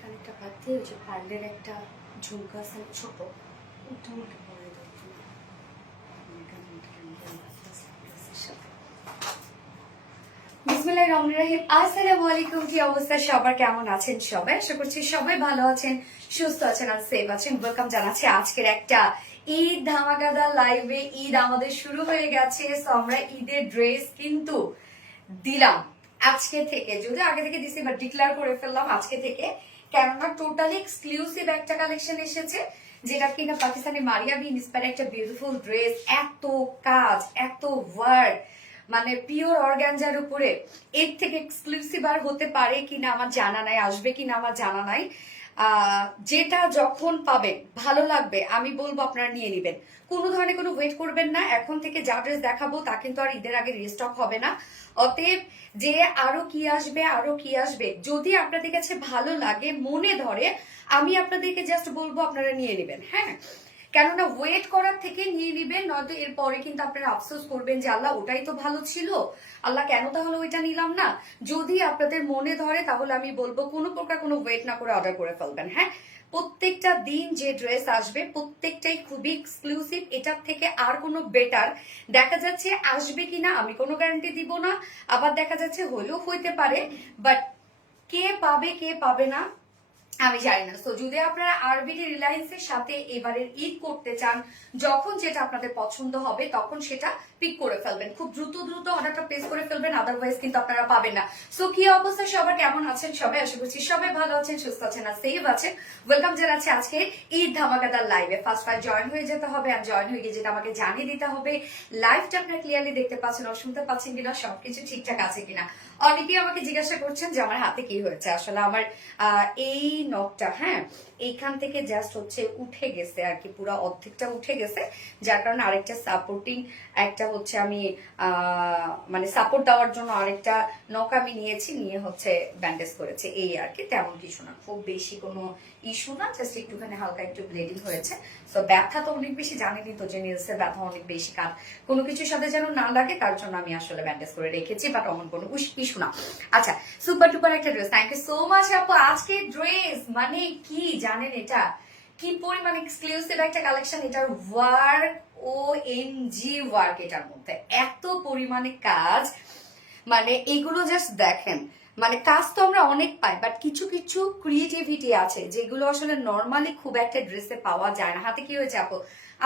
এখানে একটা বাদ দিয়ে ওই যে পার্লের একটা ঝুমকা আছে ছোট ওটা আমাকে পরে দেখতো না বিসমিল্লাহির রহমানির রহিম। আসসালামু আলাইকুম। কি অবস্থা সবার, কেমন আছেন সবাই? আশা করছি সবাই ভালো আছেন, সুস্থ আছেন আর সেফ আছেন। ওয়েলকাম জানাচ্ছি আজকের একটা ঈদ ধামাকাদার লাইভে। ঈদ আমাদের শুরু হয়ে গেছে, তো আমরা ঈদের ড্রেস কিন্তু দিলাম আজকে থেকে, যদি আগে থেকে দিছি বাট ডিক্লেয়ার করে ফেললাম আজকে থেকে, কেননা টোটালি এক্সক্লুসিভ একটা কালেকশন এসেছে যেটা কিনা পাকিস্তানি মারিয়া বি ইন্সপায়ার একটা বিউটিফুল ড্রেস। এত কাজ, এত ওয়ার্ক, মানে পিওর অর্গানজার উপরে। এর থেকে এক্সক্লুসিভ আর হতে পারে কিনা আমার জানা নাই, আসবে কিনা আমার জানা নাই। যেটা যখন পাবেন ভালো লাগবে আমি বলবো আপনারা নিয়ে নেবেন, কোনো ধরনের কোনো ওয়েট করবেন না। এখন থেকে যা ড্রেস দেখাবো তা কিন্তু আর ঈদের আগে রিস্টক হবে না। অতএব যে আরো কি আসবে আরো কি আসবে, যদি আপনাদের কাছে ভালো লাগে মনে ধরে, আমি আপনাদেরকে জাস্ট বলবো আপনারা নিয়ে নেবেন। হ্যাঁ, কেননা ওয়েট করার থেকে নিয়ে নিবেন, নয়তো এরপরে কিন্তু আপনারা আফসোস করবেন যে আল্লাহ ওটাই তো ভালো ছিল, আল্লাহ কেন তাহলে ওইটা নিলাম না। যদি আপনাদের মনে ধরে তাহলে আমি বলবো কোনো প্রকার কোনো ওয়েট না করে অর্ডার করে ফেলবেন। হ্যাঁ, প্রত্যেকটা দিন যে ড্রেস আসবে প্রত্যেকটাই খুবই এক্সক্লুসিভ। এটার থেকে আর কোনো বেটার দেখা যাচ্ছে আসবে কিনা আমি কোনো গ্যারান্টি দিব না, আবার দেখা যাচ্ছে হলেও হইতে পারে, বাট কে পাবে কে পাবে না আমি জানি না। তো যদি আপনারা আরবিডি রিলায়েন্সের সাথে এবারের ঈদ করতে চান, যখন যেটা আপনাদের পছন্দ হবে তখন সেটা পিক করে ফেলবেন, খুব দ্রুত দ্রুত অর্ডারটা প্লেস করে ফেলবেন, আদারওয়াইজ কিন্তু আপনারা পাবেন না। সো কি অবস্থা সবার, কেমন আছেন সবাই? আশা করছি সবাই ভালো আছেন, সুস্থ আছেন আর সেফ আছেন। ওয়েলকাম জানাচ্ছি আজকে ঈদ ধামাকাদার লাইভে। ফার্স্ট জয়েন হয়ে যেতে হবে, আর জয়েন হয়ে গিয়ে যেটা আমাকে জানিয়ে দিতে হবে লাইভটা আপনারা ক্লিয়ারলি দেখতে পাচ্ছেন আর শুনতে পাচ্ছেন কিনা, সবকিছু ঠিকঠাক আছে কিনা। অনেকেই আমাকে জিজ্ঞাসা করছেন যে আমার হাতে কি হয়েছে। আসলে আমার এই নখটা, হ্যাঁ, এইখান থেকে জাস্ট হচ্ছে উঠে গেছে আর কি, পুরো অর্ধেকটা উঠে গেছে, যার কারণে আরেকটা সাপোর্টিং একটা হচ্ছে আমি মানে সাপোর্ট দেওয়ার জন্য আরেকটা নখ আমি নিয়েছি, নিয়ে হচ্ছে ব্যান্ডেজ করেছে, এই আর কি। তেমন কিছু না, খুব বেশি কোনো ইস্যু না, জাস্ট একটুখানি হালকা একটু ব্লিডিং হয়েছে। তো ব্যথা তো অনেক বেশি, জানেনই তো যে নেলসের ব্যথা অনেক বেশি, কারণ কোনো কিছুর সাথে যেন না লাগে তার জন্য আমি আসলে ব্যান্ডেজ করে রেখেছি, বাট অমন কোনো ইস্যু না। আচ্ছা, সুপার টুপার একটা dress, thank you so much আপু। আজকে ড্রেস মানে কি জানেন, এটা কি পরিমাণ এক্সক্লুসিভ একটা কালেকশন। এটার ওয়ার্ক ও এমজি ওয়ার্ক, এটার মধ্যে এত পরিমাণে কাজ, মানে এগুলো জাস্ট দেখেন। মানে কাজ তো আমরা অনেক পাই, বাট কিছু কিছু ক্রিয়েটিভিটি আছে যেগুলো আসলে নর্মালি খুব একটা ড্রেসে পাওয়া যায় না। হাতে কি হয়েছে আপু?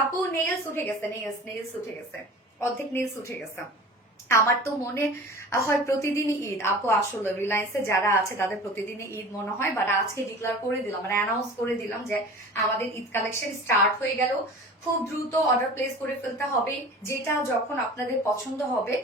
আপু নেইলস উঠে গেছে, নেইলস উঠে গেছে, অর্ধেক নেইলস উঠে গেছে। আমার তো মনে হয় প্রতিদিনই ঈদ আপু, আসলে রিলায়েন্সে যারা আছে তাদের প্রতিদিনই ঈদ মনে হয়, বাট আজকে ডিক্লেয়ার করে দিলাম, মানে অ্যানাউন্স করে দিলাম যে আমাদের ঈদ কালেকশন স্টার্ট হয়ে গেল। খুব দ্রুত অর্ডার প্লেস করে ফেলতে হবে, যেটা যখন আপনাদের পছন্দ হবে।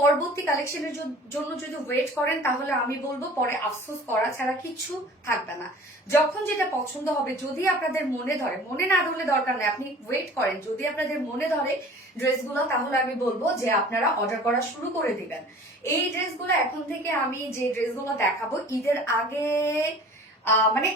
পরবর্তী কালেকশনের জন্য যদি ওয়েট করেন তাহলে আমি বলবো পরে আফসোস করা ছাড়া কিছু থাকবে না। যখন যেটা পছন্দ হবে, যদি আপনাদের মনে ধরে, মনে না ধরলে দরকার নেই, আপনি ওয়েট করেন, যদি আপনাদের মনে ধরে ড্রেসগুলো তাহলে আমি বলবো যে আপনারা অর্ডার করা শুরু করে দিবেন। এই ড্রেসগুলো এখন থেকে আমি যে ড্রেসগুলো দেখাবো ঈদের আগে মানে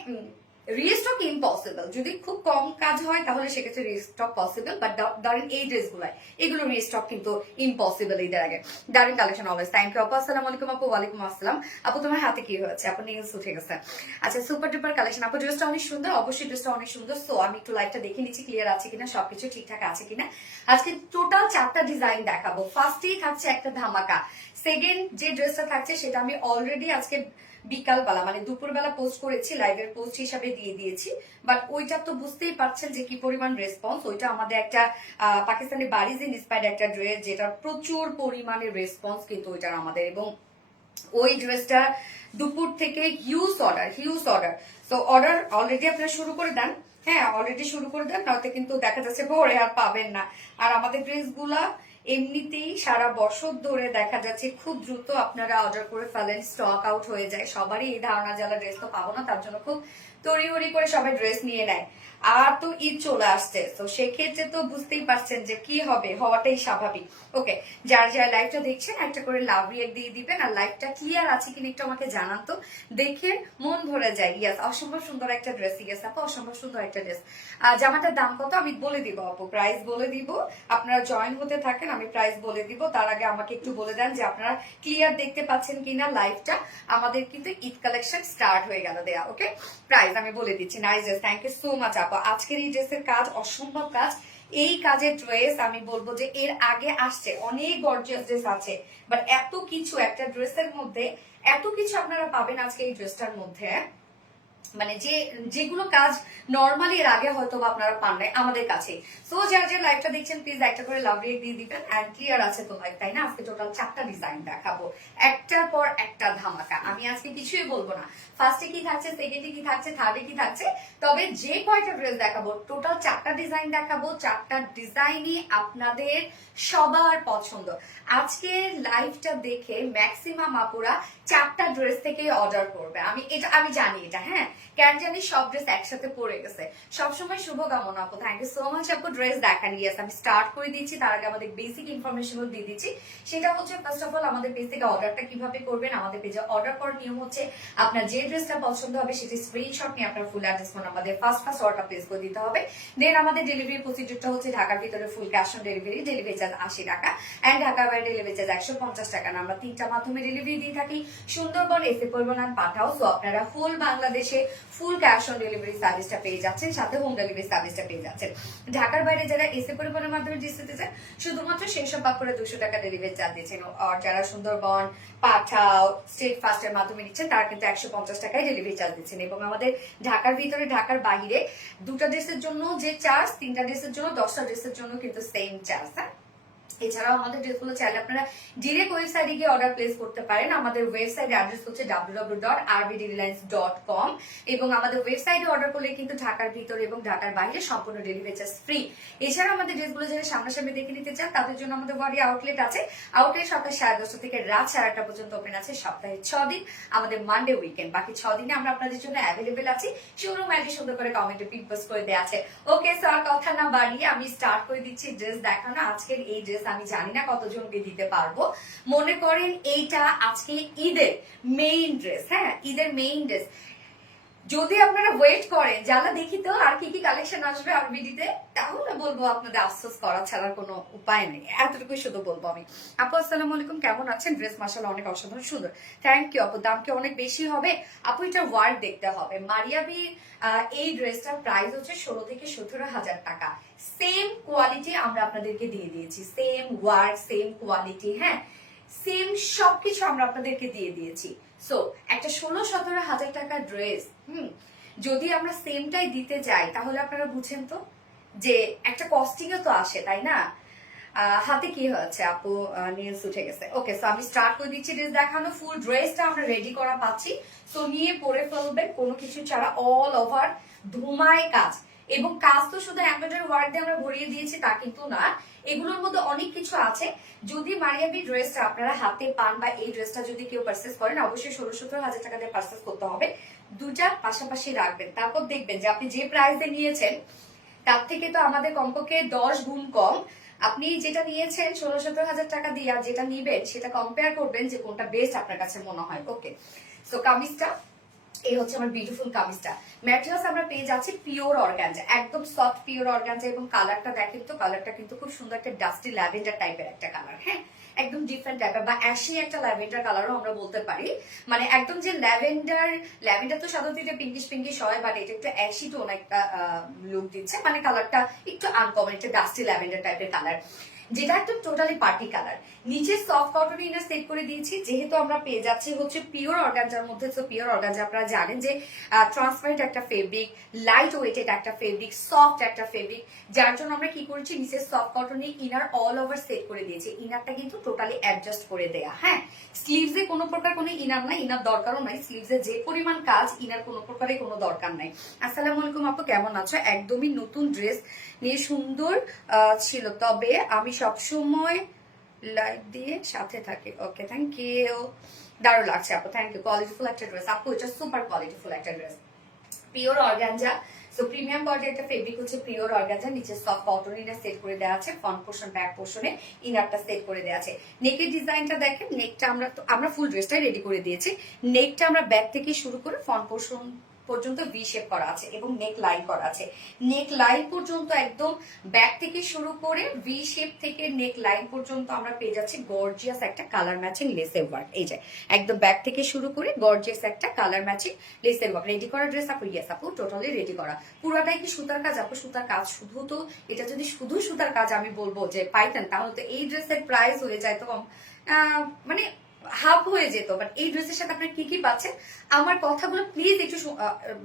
রিস্টক ইম্পসিবল। যদি খুব কম কাজ হয় তাহলে সেক্ষেত্রে রিস্টক পসিবল, বাট ধরেন এই ড্রেসগুলো, এগুলো রিস্টক কিন্তু ইম্পসিবল ঈদের আগে। দারুন কালেকশন অলওয়েজ, থ্যাংক ইউ আপু। আসসালামু আলাইকুম আপু। ওয়ালাইকুম আসসালাম আপু। তোমার হাতে কি হয়েছে আপু? নেলস উঠে গেছে। আচ্ছা, সুপার ডুপার কালেকশন আপু। ড্রেসটা অনেক সুন্দর, অবশ্যই ড্রেসটা অনেক সুন্দর। সো আমি একটু লাইভটা দেখে নিচ্ছি ক্লিয়ার আছে কিনা, সবকিছু ঠিকঠাক আছে কিনা। আজকে টোটাল 4টা ডিজাইন দেখাবো। ফার্স্টেই থাকছে একটা ধামাকা। সেকেন্ড যে ড্রেসটা থাকছে সেটা আমি অলরেডি আজকে বিকালবেলা মানে দুপুরবেলা পোস্ট করেছি, লাইভের পোস্ট হিসাবে দিয়ে দিয়েছি, বাট ওইটা তো বুঝতেই পারছেন যে কি পরিমাণ রেসপন্স। ওইটা আমাদের একটা পাকিস্তানি বারিজ ইন্সপায়ার্ড একটা ড্রেস, যেটা প্রচুর পরিমাণে রেসপন্স কিন্তু ওইটার আমাদের, এবং ওই ড্রেসটা দুপুর থেকে হিউজ অর্ডার। তো অর্ডার অলরেডি আপনারা শুরু করে দেন। হ্যাঁ, অলরেডি শুরু করে দেন, নয়তো কিন্তু দেখা যাচ্ছে পরে আর পাবেন না। আর আমাদের ড্রেসগুলা এমনিতেই সারা বছর ধরে দেখা যাচ্ছে খুব দ্রুত আপনারা অর্ডার করে ফেলেন, স্টক আউট হয়ে যায়। সবারই এই ধারণা, যারা ড্রেস তো পাবো না তার জন্য খুব তড়িঘড়ি করে সবাই ড্রেস নিয়ে নেয়। আর তো ঈদ চলে আসছে, তো সেক্ষেত্রে তো বুঝতেই পারছেন যে কি হবে, হওয়াটাই স্বাভাবিক। ওকে, যারা যারা লাইভটা দেখছেন একটা করে লাভ রিয়েক্ট দিয়ে দিবেন, আর লাইভটা ক্লিয়ার আছে কিনা একটু আমাকে জানান তো, দেখে মন ভরে যায়। ইয়াস, অসম্ভব সুন্দর একটা ড্রেস। ইয়াস আপু, অসম্ভব সুন্দর একটা ড্রেস। জামাটার দাম কত আমি বলে দিব আপু, প্রাইস বলে দিব। আপনারা জয়েন হতে থাকেন, আমি প্রাইস বলে দিব। তার আগে আমাকে একটু বলে দেন যে আপনারা ক্লিয়ার দেখতে পাচ্ছেন কিনা লাইভটা। আমাদের কিন্তু ঈদ কালেকশন স্টার্ট হয়ে গেল দেয়া। ওকে, প্রাইস আমি বলে দিচ্ছি। Nice dress, thank you so much আপু। আজকের এই ড্রেসের কাজ অসম্ভব কাজ। এই কাজের ড্রেস আমি বলবো যে এর আগে আসছে অনেক গর্জিয়াস ড্রেস আছে, বাট এত কিছু একটা ড্রেসের মধ্যে এত কিছু আপনারা পাবেন আজকে এই ড্রেসটার মধ্যে, মানে যেগুলো কাজ নরমালি এর আগে হয়তো আপনারা পান নাই আমাদের কাছে। সো যারা যে লাইভটা দেখছেন প্লিজ একটা করে লাভ রিয়েক্ট দিয়ে দিবেন। এন্ড ক্লিয়ার আছে তো লাইভ, তাই না? আজকে টোটাল 4টা ডিজাইন দেখাবো, একটার পর একটা ধামাকা। আমি আজকে কিছুই বলবো না ফার্স্টে কি থাকছে, সেকেন্ডে কি থাকছে, থার্ডে কি থাকছে, তবে যে কয়টা ড্রেস দেখাবো টোটাল 4টা ডিজাইন দেখাবো। 4টা ডিজাইনই আপনাদের সবার পছন্দ। আজকে লাইভটা দেখে ম্যাক্সিমাম আপুরা 4টা ড্রেস থেকে অর্ডার করবে। আমি জানি এটা, হ্যাঁ, কেন জানি সব ড্রেস একসাথে পড়ে গেছে। সবসময় শুভকামনা আপু, থ্যাংক ইউ সো মাচ আপু ড্রেস দেখান। ইয়েস, আমি স্টার্ট করে দিচ্ছি। তার আগে আমাদের বেসিক ইনফরমেশন দিয়ে দিচ্ছি। সেটা হচ্ছে ফার্স্ট অফ অল আমাদের পেজ থেকে অর্ডারটা কিভাবে করবেন। আমাদের পেজে অর্ডার করার নিয়ম হচ্ছে আপনার যে ড্রেসটা পছন্দ হবে সেটি স্ক্রিনশট নিয়ে আপনার ফুল অ্যাড্রেস ফোন আমাদের ফার্স্ট অর্ডার প্লেস করে দিতে হবে। দেন আমাদের ডেলিভারি প্রসিডিউরটা হচ্ছে ঢাকার ভিতরে full cash on delivery, delivery charge 80 টাকা, এন্ড ঢাকার বাইরে ডেলিভারি চার্জ 150 টাকা। আমরা 3টা মাধ্যমে ডেলিভারি দিয়ে থাকি, সুন্দরবন, এসে পরিবহন আর পাঠাও। সো আপনারা হোল বাংলাদেশে ফুল ক্যাশ অন ডেলিভারি সার্ভিসটা পেয়ে যাচ্ছেন, সাথে হোম ডেলিভারি সার্ভিসটা পেয়ে যাচ্ছেন। ঢাকার বাইরে যারা এসে পরিবহনের মাধ্যমে দিতে চান শুধুমাত্র সেই সব করে 200 টাকা ডেলিভারি চার্জ দিচ্ছেন। আর যারা সুন্দরবন, পাঠাও, স্টেট ফাস্টের মাধ্যমে নিচ্ছেন তারা কিন্তু 150 টাকায় ডেলিভারি চার্জ দিচ্ছেন। এবং আমাদের ঢাকার ভিতরে, ঢাকার বাইরে 2টা ড্রেসের জন্য যে চার্জ, 3টা ড্রেসের জন্য, 10টা ড্রেসের জন্য কিন্তু সেম চার্জ। হ্যাঁ, এছাড়াও আমাদের ড্রেসগুলো চাইলে আপনারা ডিরেক্ট ওয়েবসাইটে গিয়ে অর্ডার প্লেস করতে পারেন। আমাদের ওয়েবসাইট অ্যাড্রেস হচ্ছে www.rbdlines.com এবং আমাদের ওয়েবসাইটে অর্ডার করলে কিন্তু ঢাকার ভিতরে এবং ঢাকার বাইরে সম্পূর্ণ ডেলিভারি চার্জ ফ্রি। এছাড়া আমাদের ড্রেসগুলো যারা সামনাসামনি দেখে নিতে চান তাদের জন্য আমাদের বডি আউটলেট আছে। আউটলেট সকাল 10:30 থেকে রাত 8:30 পর্যন্ত ওপেন আছে, সপ্তাহে 6 দিন, আমাদের মানডে উইকেন্ড। বাকি 6 দিনে আমরা আপনাদের জন্য অ্যাভেলেবেল আছি। শোরুম আইডি সুন্দর করে কমেন্টে পিন পোস্ট করে দেওয়া আছে। ওকে স্যার, কথা না বাড়িয়ে আমি স্টার্ট করে দিচ্ছি ড্রেস দেখানো। আজকের এই ড্রেস আমি জানি না কতজনকে দিতে পারবো। মনে করেন এইটা আজকে ঈদের মেইন ড্রেস। হ্যাঁ, ঈদের মেইন ড্রেস। যদি আপনারা ওয়েট করেন জানা দেখি তো আর কি কি কালেকশন আসবে আরবিডিতে, তাহলে বলবো আপনাদের আফসোস করা ছাড়ার কোনো উপায় নেই। এতটুকুই শুধু বলবো আমি। আপু আসসালামু আলাইকুম, কেমন আছেন? ড্রেস মাশাআল্লাহ অনেক অসাধারণ সুন্দর, থ্যাংক ইউ আপু। দাম কি অনেক বেশি হবে? আপু এটা ওয়ার্ড দেখতে হবে। মারিয়াবির এই ড্রেসটার প্রাইস হচ্ছে 16 থেকে 17,000 টাকা। সেম কোয়ালিটি আমরা আপনাদেরকে দিয়ে দিয়েছি, সেম ওয়ার্ড, সেম কোয়ালিটি, হ্যাঁ, সেম সবকিছু আমরা আপনাদেরকে দিয়ে দিয়েছি। সো একটা 16-17 হাজার টাকার ড্রেস যদি আমরা সেমটাই দিতে যাই তাহলে আপনারা বুঝেন তো যে একটা কস্টিংও তো আসে, তাই না? হাতে কি হয়েছে আপু? নিউজ উঠে গেছে। ওকে, সো আমি স্টার্ট করে দিচ্ছি ড্রেস দেখানো। ফুল ড্রেসটা আমরা রেডি করা পাচ্ছি, সো নিয়ে পরে ফেলবেন কোনো কিছু ছাড়া। অল ওভার ধুমায় কাজ, এবং কাজ তো শুধু এমব্রয়ডারি ওয়ার্ক দিয়ে আমরা ভরিয়ে দিয়েছি তা কিন্তু না, এগুলোর মধ্যে অনেক কিছু আছে। যদি মারিয়াবি ড্রেসটা আপনারা হাতে পান বা এই ড্রেসটা যদি কেউ পারচেস করেন অবশ্যই 16-17 হাজার টাকা দিয়ে পারচেস করতে হবে। দুটা পাশাপাশি রাখবেন, তারপর দেখবেন যে আপনি যে প্রাইসে নিয়েছেন তার থেকে তো আমাদের কমপক্ষে 10 গুণ কম। আপনি যেটা নিয়েছেন 16-17 হাজার টাকা দিয়ে আর যেটা নিবেন সেটা কম্পেয়ার করবেন যে কোনটা বেস্ট আপনার কাছে মনে হয়। ওকে, সো কামিজটা এই হচ্ছে আমার বিউটিফুল কামিজটা। ম্যাটেরিয়ালস আমরা পেয়ে যাচ্ছি পিওর অর্গানজা, একদম সফট পিওর অর্গানজা। এবং কালারটা দেখেন তো, কালারটা কিন্তু খুব সুন্দর একটা ডাস্টি ল্যাভেন্ডার টাইপের একটা কালার। হ্যাঁ, একদম ডিফারেন্ট টাইপের বা অ্যাশি একটা ল্যাভেন্ডার কালারও আমরা বলতে পারি। মানে একদম যে ল্যাভেন্ডার তো সাধারণত এটা পিঙ্কিশ হয়, বাট এটা একটু অ্যাশি টোন একটা লুক দিচ্ছে। মানে কালারটা একটু আনকমন, একটা ডাস্টি ল্যাভেন্ডার টাইপের কালার, যেটা একদম টোটালি পার্টি কালার। নিচে সফট কটন ইনার সেট করে দিয়েছি, যেহেতু আমরা পেয়ে যাচ্ছি হচ্ছে পিওর অর্গানজার মধ্যে। তো পিওর অর্গানজা আপনারা জানেন যে ট্রান্সপারেন্ট একটা ফেব্রিক, লাইট ওয়েটেড একটা ফেব্রিক, সফট একটা ফেব্রিক, যার জন্য আমরা কি করেছি নিচে সফট কটনে ইনার অল ওভার সেট করে দিয়েছি। ইনারটা কিন্তু টোটালি অ্যাডজাস্ট করে দেয়া। হ্যাঁ, স্লিভসে কোনো প্রকার কোনো ইনার নাই, ইনার দরকারও নাই। স্লিভসে যে পরিমাণ কাজ, ইনার কোনো প্রকারে কোনো দরকার নাই। আসসালামু আলাইকুম আপু, কেমন আছো? একদমই নতুন ড্রেস নিয়ে সুন্দর ছিল, তবে আমি সবসময় লাইক দিয়ে সাথে থাকি। ওকে, থ্যাংক ইউ, দারুণ লাগছে আপু, থ্যাংক ইউ। কোয়ালিটিফুল একটা ড্রেস আপু, এটা সুপার কোয়ালিটিফুল একটা dress. Pure organza. So premium quality একটা ফেব্রিক হচ্ছে পিওর অর্গানজা, নিচে সফট কটন ইনার সেট করে দেওয়া আছে, ফ্রন্ট পোর্শন ব্যাক পোর্শনে ইনারটা সেট করে দেওয়া আছে। নেকের ডিজাইনটা দেখেন, নেকটা আমরা ফুল ড্রেসটাই রেডি করে দিয়েছি। নেকটা আমরা ব্যাক থেকে শুরু করে ফ্রন্ট পোর্শন পর্যন্ত ভি শেপ করা আছে এবং নেক লাইন করা আছে। নেক লাইন পর্যন্ত একদম ব্যাক থেকে শুরু করে ভি শেপ থেকে নেক লাইন পর্যন্ত আমরা পেয়ে যাচ্ছি গর্জিয়াস একটা কালার ম্যাচিং লেসের ওয়ার্ক। এই যে একদম ব্যাক থেকে শুরু করে গর্জিয়াস একটা কালার ম্যাচিং লেসের ওয়ার্ক। রেডি করা ড্রেস আপু? ইয়েস আপু, টোটালি রেডি করা। পুরাটাই কি সুতার কাজ আপু? সুতার কাজ। শুধু তো এটা যদি শুধু সুতার কাজ আমি বলবো যে পাইতেন, তাহলে তো এই ড্রেসের প্রাইস হয়ে যায় তো মানে হাফ হয়ে যেত। বাট এই ড্রেসের সাথে আপনার কি কি পাচ্ছেন, আমার কথাগুলো প্লিজ একটু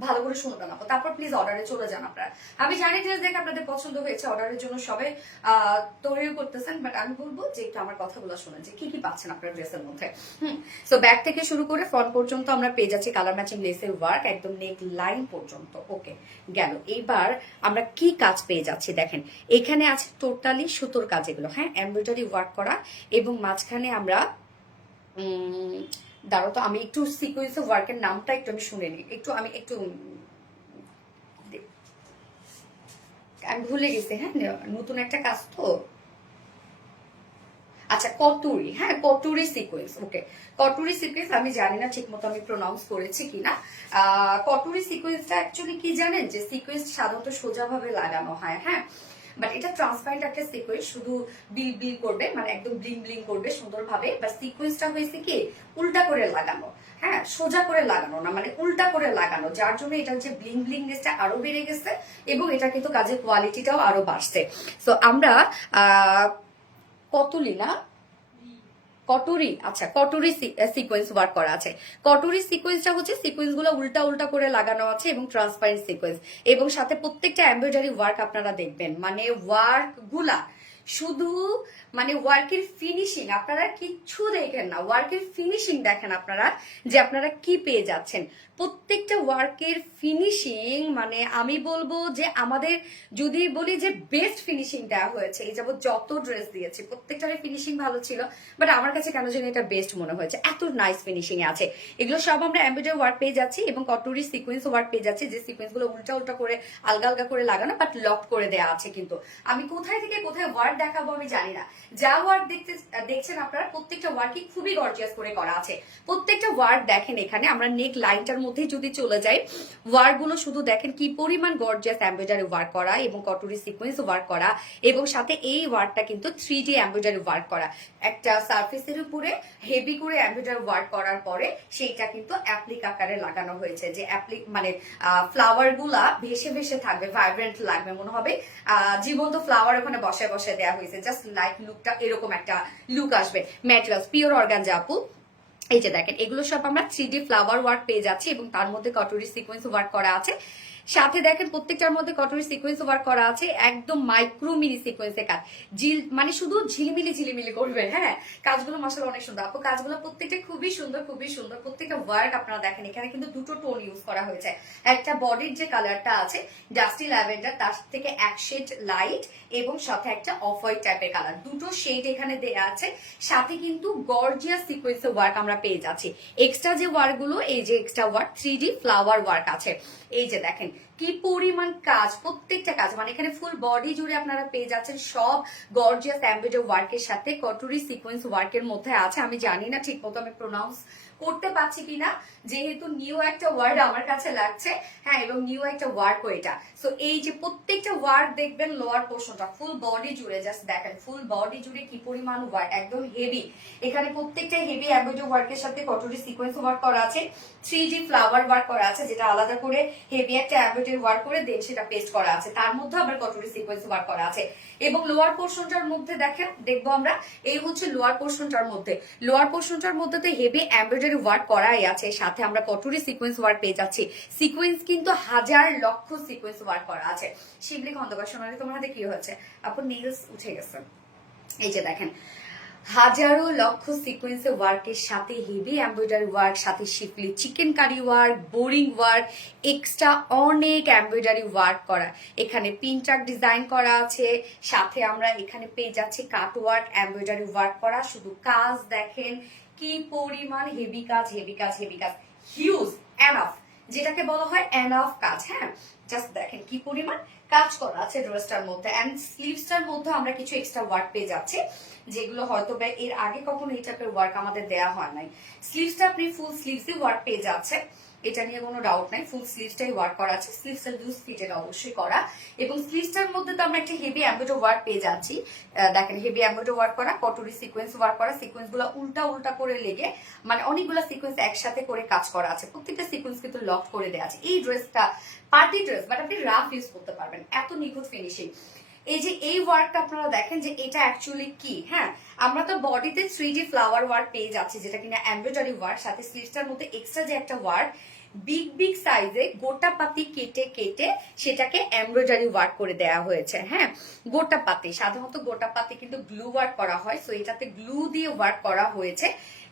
ভালো করে শুনবেন আপু, তারপর প্লিজ অর্ডারে চলে যান আপনারা। আমি জানি ড্রেস দেখে আপনাদের পছন্দ হয়েছে, অর্ডারের জন্য সবাই তৈরি করতেছেন, বাট আমি বলবো যে একটু আমার কথাগুলো শুনেন যে কি কি পাচ্ছেন আপনার ড্রেসের মধ্যে। সো ব্যাক থেকে শুরু করে ফ্রন্ট পর্যন্ত আমরা পেয়ে যাচ্ছি কালার ম্যাচিং লেসের ওয়ার্ক একদম নেক লাইন পর্যন্ত। ওকে গেল। এইবার আমরা কি কাজ পেয়ে যাচ্ছি দেখেন, এখানে আছে টোটালি সুতোর কাজ, এগুলো হ্যাঁ এমব্রয়ডারি ওয়ার্ক করা, এবং মাঝখানে আমরা দাঁড়ো তো আমি একটু সিকোয়েন্স অফ ওয়ার্কের নামটা একটু আমি শুনে নিই, একটু আমি ভুলে গেছি। হ্যাঁ নতুন একটা কাজ তো। আচ্ছা কটুরি, হ্যাঁ কটুরি সিকোয়েন্স। ওকে কটুরি সিকোয়েন্স, আমি জানি না ঠিক মতো আমি প্রোনাউন্স করেছি কিনা। কটুরি সিকোয়েন্সটা অ্যাকচুয়ালি কি জানেন, যে সিকোয়েন্স সাধারণত সোজাভাবে লাগানো হয়, হ্যাঁ বাট এটা ট্রান্সপারেন্ট একটা সিকোয়েন্স, শুধু বিল বিল করবে, মানে একদম ব্লিং ব্লিং করবে সুন্দরভাবে। বাট সিকোয়েন্সটা হয়েছে কি উল্টা করে লাগানো, হ্যাঁ সোজা করে লাগানো না, মানে উল্টা করে লাগানো, যার জন্য এটা হচ্ছে ব্লিং ব্লিংনেসটা আরো বেড়ে গেছে এবং এটা কিন্তু কাজের কোয়ালিটিটাও আরো বাড়ছে। সো আমরা কতুলি না কটুরি, আচ্ছা কটুরি সিকোয়েন্স ওয়ার্ক করা আছে। কটুরি সিকোয়েন্সটা হচ্ছে সিকোয়েন্স গুলো উল্টা উল্টা করে লাগানো আছে এবং ট্রান্সপারেন্ট সিকোয়েন্স, এবং সাথে প্রত্যেকটা এমব্রয়ডারি ওয়ার্ক আপনারা দেখবেন, মানে ওয়ার্ক গুলা শুধু মানে ওয়ার্কের ফিনিশিং আপনারা কিচ্ছু দেখেন না, ওয়ার্কের ফিনিশিং দেখেন আপনারা যে আপনারা কি পেয়ে যাচ্ছেন। প্রত্যেকটা ওয়ার্কের ফিনিশিং মানে আমি বলবো যে আমাদের যদি বলি যে বেস্ট ফিনিশিং দেওয়া হয়েছে এই যাবত যত ড্রেস দিয়েছি প্রত্যেকটার ফিনিশিং ভালো ছিল, বাট আমার কাছে কেন জানি এটা বেস্ট মনে হয়েছে, এত নাইস ফিনিশিং এ আছে। এগুলো সব আমরা এমব্রয়ডারি ওয়ার্ক পেয়ে যাচ্ছি এবং কটুরি সিকোয়েন্স ওয়ার্ক পেয়ে যাচ্ছি, যে সিকোয়েন্স গুলো উল্টা উল্টা করে আলগা আলগা করে লাগানো বাট লক করে দেওয়া আছে। কিন্তু আমি কোথায় থেকে কোথায় ওয়ার্ক দেখাবো আমি জানি না, যা ওয়ার্ক দেখছেন আপনারা প্রত্যেকটা ওয়ার্কই খুবই গর্জিয়াস করে করা আছে। প্রত্যেকটা ওয়ার্ক দেখেন, এখানে আমরা নেক লাইনটার মধ্যেই যদি চলে যাই, ওয়ার্ক গুলো শুধু দেখেন কি পরিমাণ গর্জিয়াস এমব্রয়ডারি ওয়ার্ক করা এবং কটুরি সিকোয়েন্স ওয়ার্ক করা, এবং সাথে এই ওয়ার্কটা কিন্তু 3D এমব্রয়ডারি ওয়ার্ক করা, একটা সারফেসের উপরে হেভি করে এমব্রয়ডারি ওয়ার্ক করার পরে সেইটা কিন্তু অ্যাপ্লিক আকারে লাগানো হয়েছে, যে অ্যাপ্লিক মানে ফ্লাওয়ার গুলা ভেসে ভেসে থাকবে, ভাইব্রেন্ট লাগবে, মনে হবে জীবন্ত ফ্লাওয়ার ওখানে বসে বসে দেওয়া হয়েছে, জাস্ট লাইক লুকটা এরকম একটা লুক আসবে। ম্যাটেরিয়ালস পিওর অর্গানজা আপু। এই যে দেখেন এগুলো সব আমরা 3D ফ্লাওয়ার ওয়ার্ক পেয়ে যাচ্ছি এবং তার মধ্যে কটুরি সিকোয়েন্স ওয়ার্ক করা আছে। সাথে দেখেন প্রত্যেকটার মধ্যে কটুরি সিকোয়েন্স ওয়ার্ক করা আছে, একদম মাইক্রো মিনি সিকোয়েন্সের কাজ, মানে শুধু ঝিলিমিলি ঝিলিমিলি করবে। হ্যাঁ কাজগুলো মাশাআল্লাহ অনেক সুন্দর আপু, কাজগুলো প্রত্যেকটা খুবই সুন্দর খুবই সুন্দর। প্রত্যেকটা ওয়ার্ক আপনারা দেখেন, এখানে কিন্তু দুটো টোন ইউজ করা হয়েছে, একটা বডির যে কালারটা আছে ডাস্টি ল্যাভেন্ডার, তার থেকে এক শেড লাইট এবং সাথে একটা অফ হোয়াইট টাইপের কালার, দুটো শেড এখানে দেয়া আছে। সাথে কিন্তু গর্জিয়াস সিকোয়েন্সের ওয়ার্ক আমরা পেয়ে যাচ্ছি। এক্সট্রা যে ওয়ার্ক গুলো, এই যে extra work 3D flower work আছে, এই যে দেখেন কি পরিমাণ কাজ, প্রত্যেকটা কাজ মানে এখানে ফুল বডি জুড়ে আপনারা পেয়ে যাচ্ছেন সব গর্জিয়াস এমব্রয়ডারি ওয়ার্কের সাথে কটুরি সিকোয়েন্স ওয়ার্কের মধ্যে আছে। আমি জানি না ঠিক মতো আমি প্রোনাউন্স করতে পারছি কিনা, যেহেতু নিউ একটা ওয়ার্ড আমার কাছে লাগছে, হ্যাঁ এবং নিউ একটা ওয়ার্কও এটা। সো এই যে প্রত্যেকটা ওয়ার্ক দেখবেন লোয়ার পোর্শনটা ফুল বডি জুড়ে, জাস্ট দেখেন ফুল বডি জুড়ে কি পরিমাণ ওয়ার্ক, একদম হেভি। এখানে প্রত্যেকটা হেভি এমব্রয়ডারি ওয়ার্কের সাথে কটুরি সিকোয়েন্স ওয়ার্ক করা আছে, 3D ফ্লাওয়ার ওয়ার্ক করা আছে, যেটা আলাদা করে হেভি একটা এমব্রয়ডারি ওয়ার্ক করে দেন সেটা পেস্ট করা আছে, তার মধ্যে আবার কটুরি সিকোয়েন্স ওয়ার্ক করা আছে। এবং লোয়ার পোর্শনটার মধ্যে দেখেন দেখবো আমরা, এই হচ্ছে লোয়ার পোর্শনটার মধ্যে, লোয়ার পোর্শনটার মধ্যে তো হেভি এমব্রয়ডারি ওয়ার্ক করাই আছে, সাথে আমরা কটুরি সিকোয়েন্স ওয়ার্ক পেয়ে যাচ্ছি। সিকোয়েন্স কিন্তু হাজার লক্ষ সিকোয়েন্স ওয়ার্ক করা আছে। শিবলি খন্দকার সোনালি তোমার হাতে কি হচ্ছে আপু? নেলস উঠে গেছে। এই যে দেখেন হাজারো লক্ষ সিকোয়েন্সে ওয়ার্কের সাথে হেভি এমব্রয়ডারি ওয়ার্ক, সাথে schiffli chikankari work, boring work, extra অনেক এমব্রয়ডারি ওয়ার্ক করা। এখানে পিনটাক ডিজাইন করা আছে, সাথে আমরা এখানে পেয়ে যাচ্ছি কাট ওয়ার্ক, এমব্রয়ডারি ওয়ার্ক করা। শুধু কাজ দেখেন কি পরিমাণ হেভি কাজ, হেভি কাজ, হেভি কাজ, হিউজ এনাফ যেটাকে বলা হয় এনাফ কাজ। হ্যাঁ, জাস্ট দেখেন কি পরিমাণ কাজ করা আছে ড্রেসটার মধ্যে। এন্ড স্লিভসটার মধ্যে আমরা কিছু এক্সট্রা ওয়ার্ক পেয়ে যাচ্ছি, যেগুলো হয়তো বা এর আগে কখনো এই টাইপের ওয়ার্ক আমাদের দেওয়া হয় নাই। স্লিভসটা আপনি ফুল স্লিভসই ওয়ার্ক পেয়ে যাচ্ছে, এটা নিয়ে কোনো ডাউট নাই। ফুল স্লিভসটাই ওয়ার্ক করা আছে, স্লিভসটা লুজ ফিটেড অবশ্যই করা। এবং স্লিভসটার মধ্যে তো আমরা একটা হেভি এমব্রয়ডারি ওয়ার্ক পেয়ে যাচ্ছি। দেখেন হেভি এমব্রয়ডারি ওয়ার্ক করা, কটুরি সিকোয়েন্স ওয়ার্ক করা, সিকোয়েন্স গুলো উল্টা উল্টা করে লেগে মানে অনেকগুলো সিকোয়েন্স একসাথে করে কাজ করা আছে, প্রত্যেকটা সিকোয়েন্স কিন্তু লক করে দেওয়া আছে। এই ড্রেসটা পার্টি ড্রেস, বাট আপনি রাফ ইউজ করতে পারবেন, এত নিখুঁত ফিনিশিং। এই যে এই ওয়ার্কটা আপনারা দেখেন যে এটা অ্যাকচুয়ালি কি। হ্যাঁ, আমরা তো বডিতে 3D ফ্লাওয়ার ওয়ার্ক পেয়ে যাচ্ছি, যেটা কিনা এমব্রয়ডারি ওয়ার্ক, সাথে স্লিভসটার মধ্যে এক্সট্রা যে একটা ওয়ার্ক বিগ বিগ সাইজে গোটা পাতি কেটে কেটে সেটাকে এমব্রয়ডারি ওয়ার্ক করে দেয়া হয়েছে। হ্যাঁ, গোটা পাতি, সাধারণত গোটা পাতি কিন্তু গ্লু ওয়ার্ক করা হয়, সো এটাতে গ্লু দিয়ে ওয়ার্ক করা হয়েছে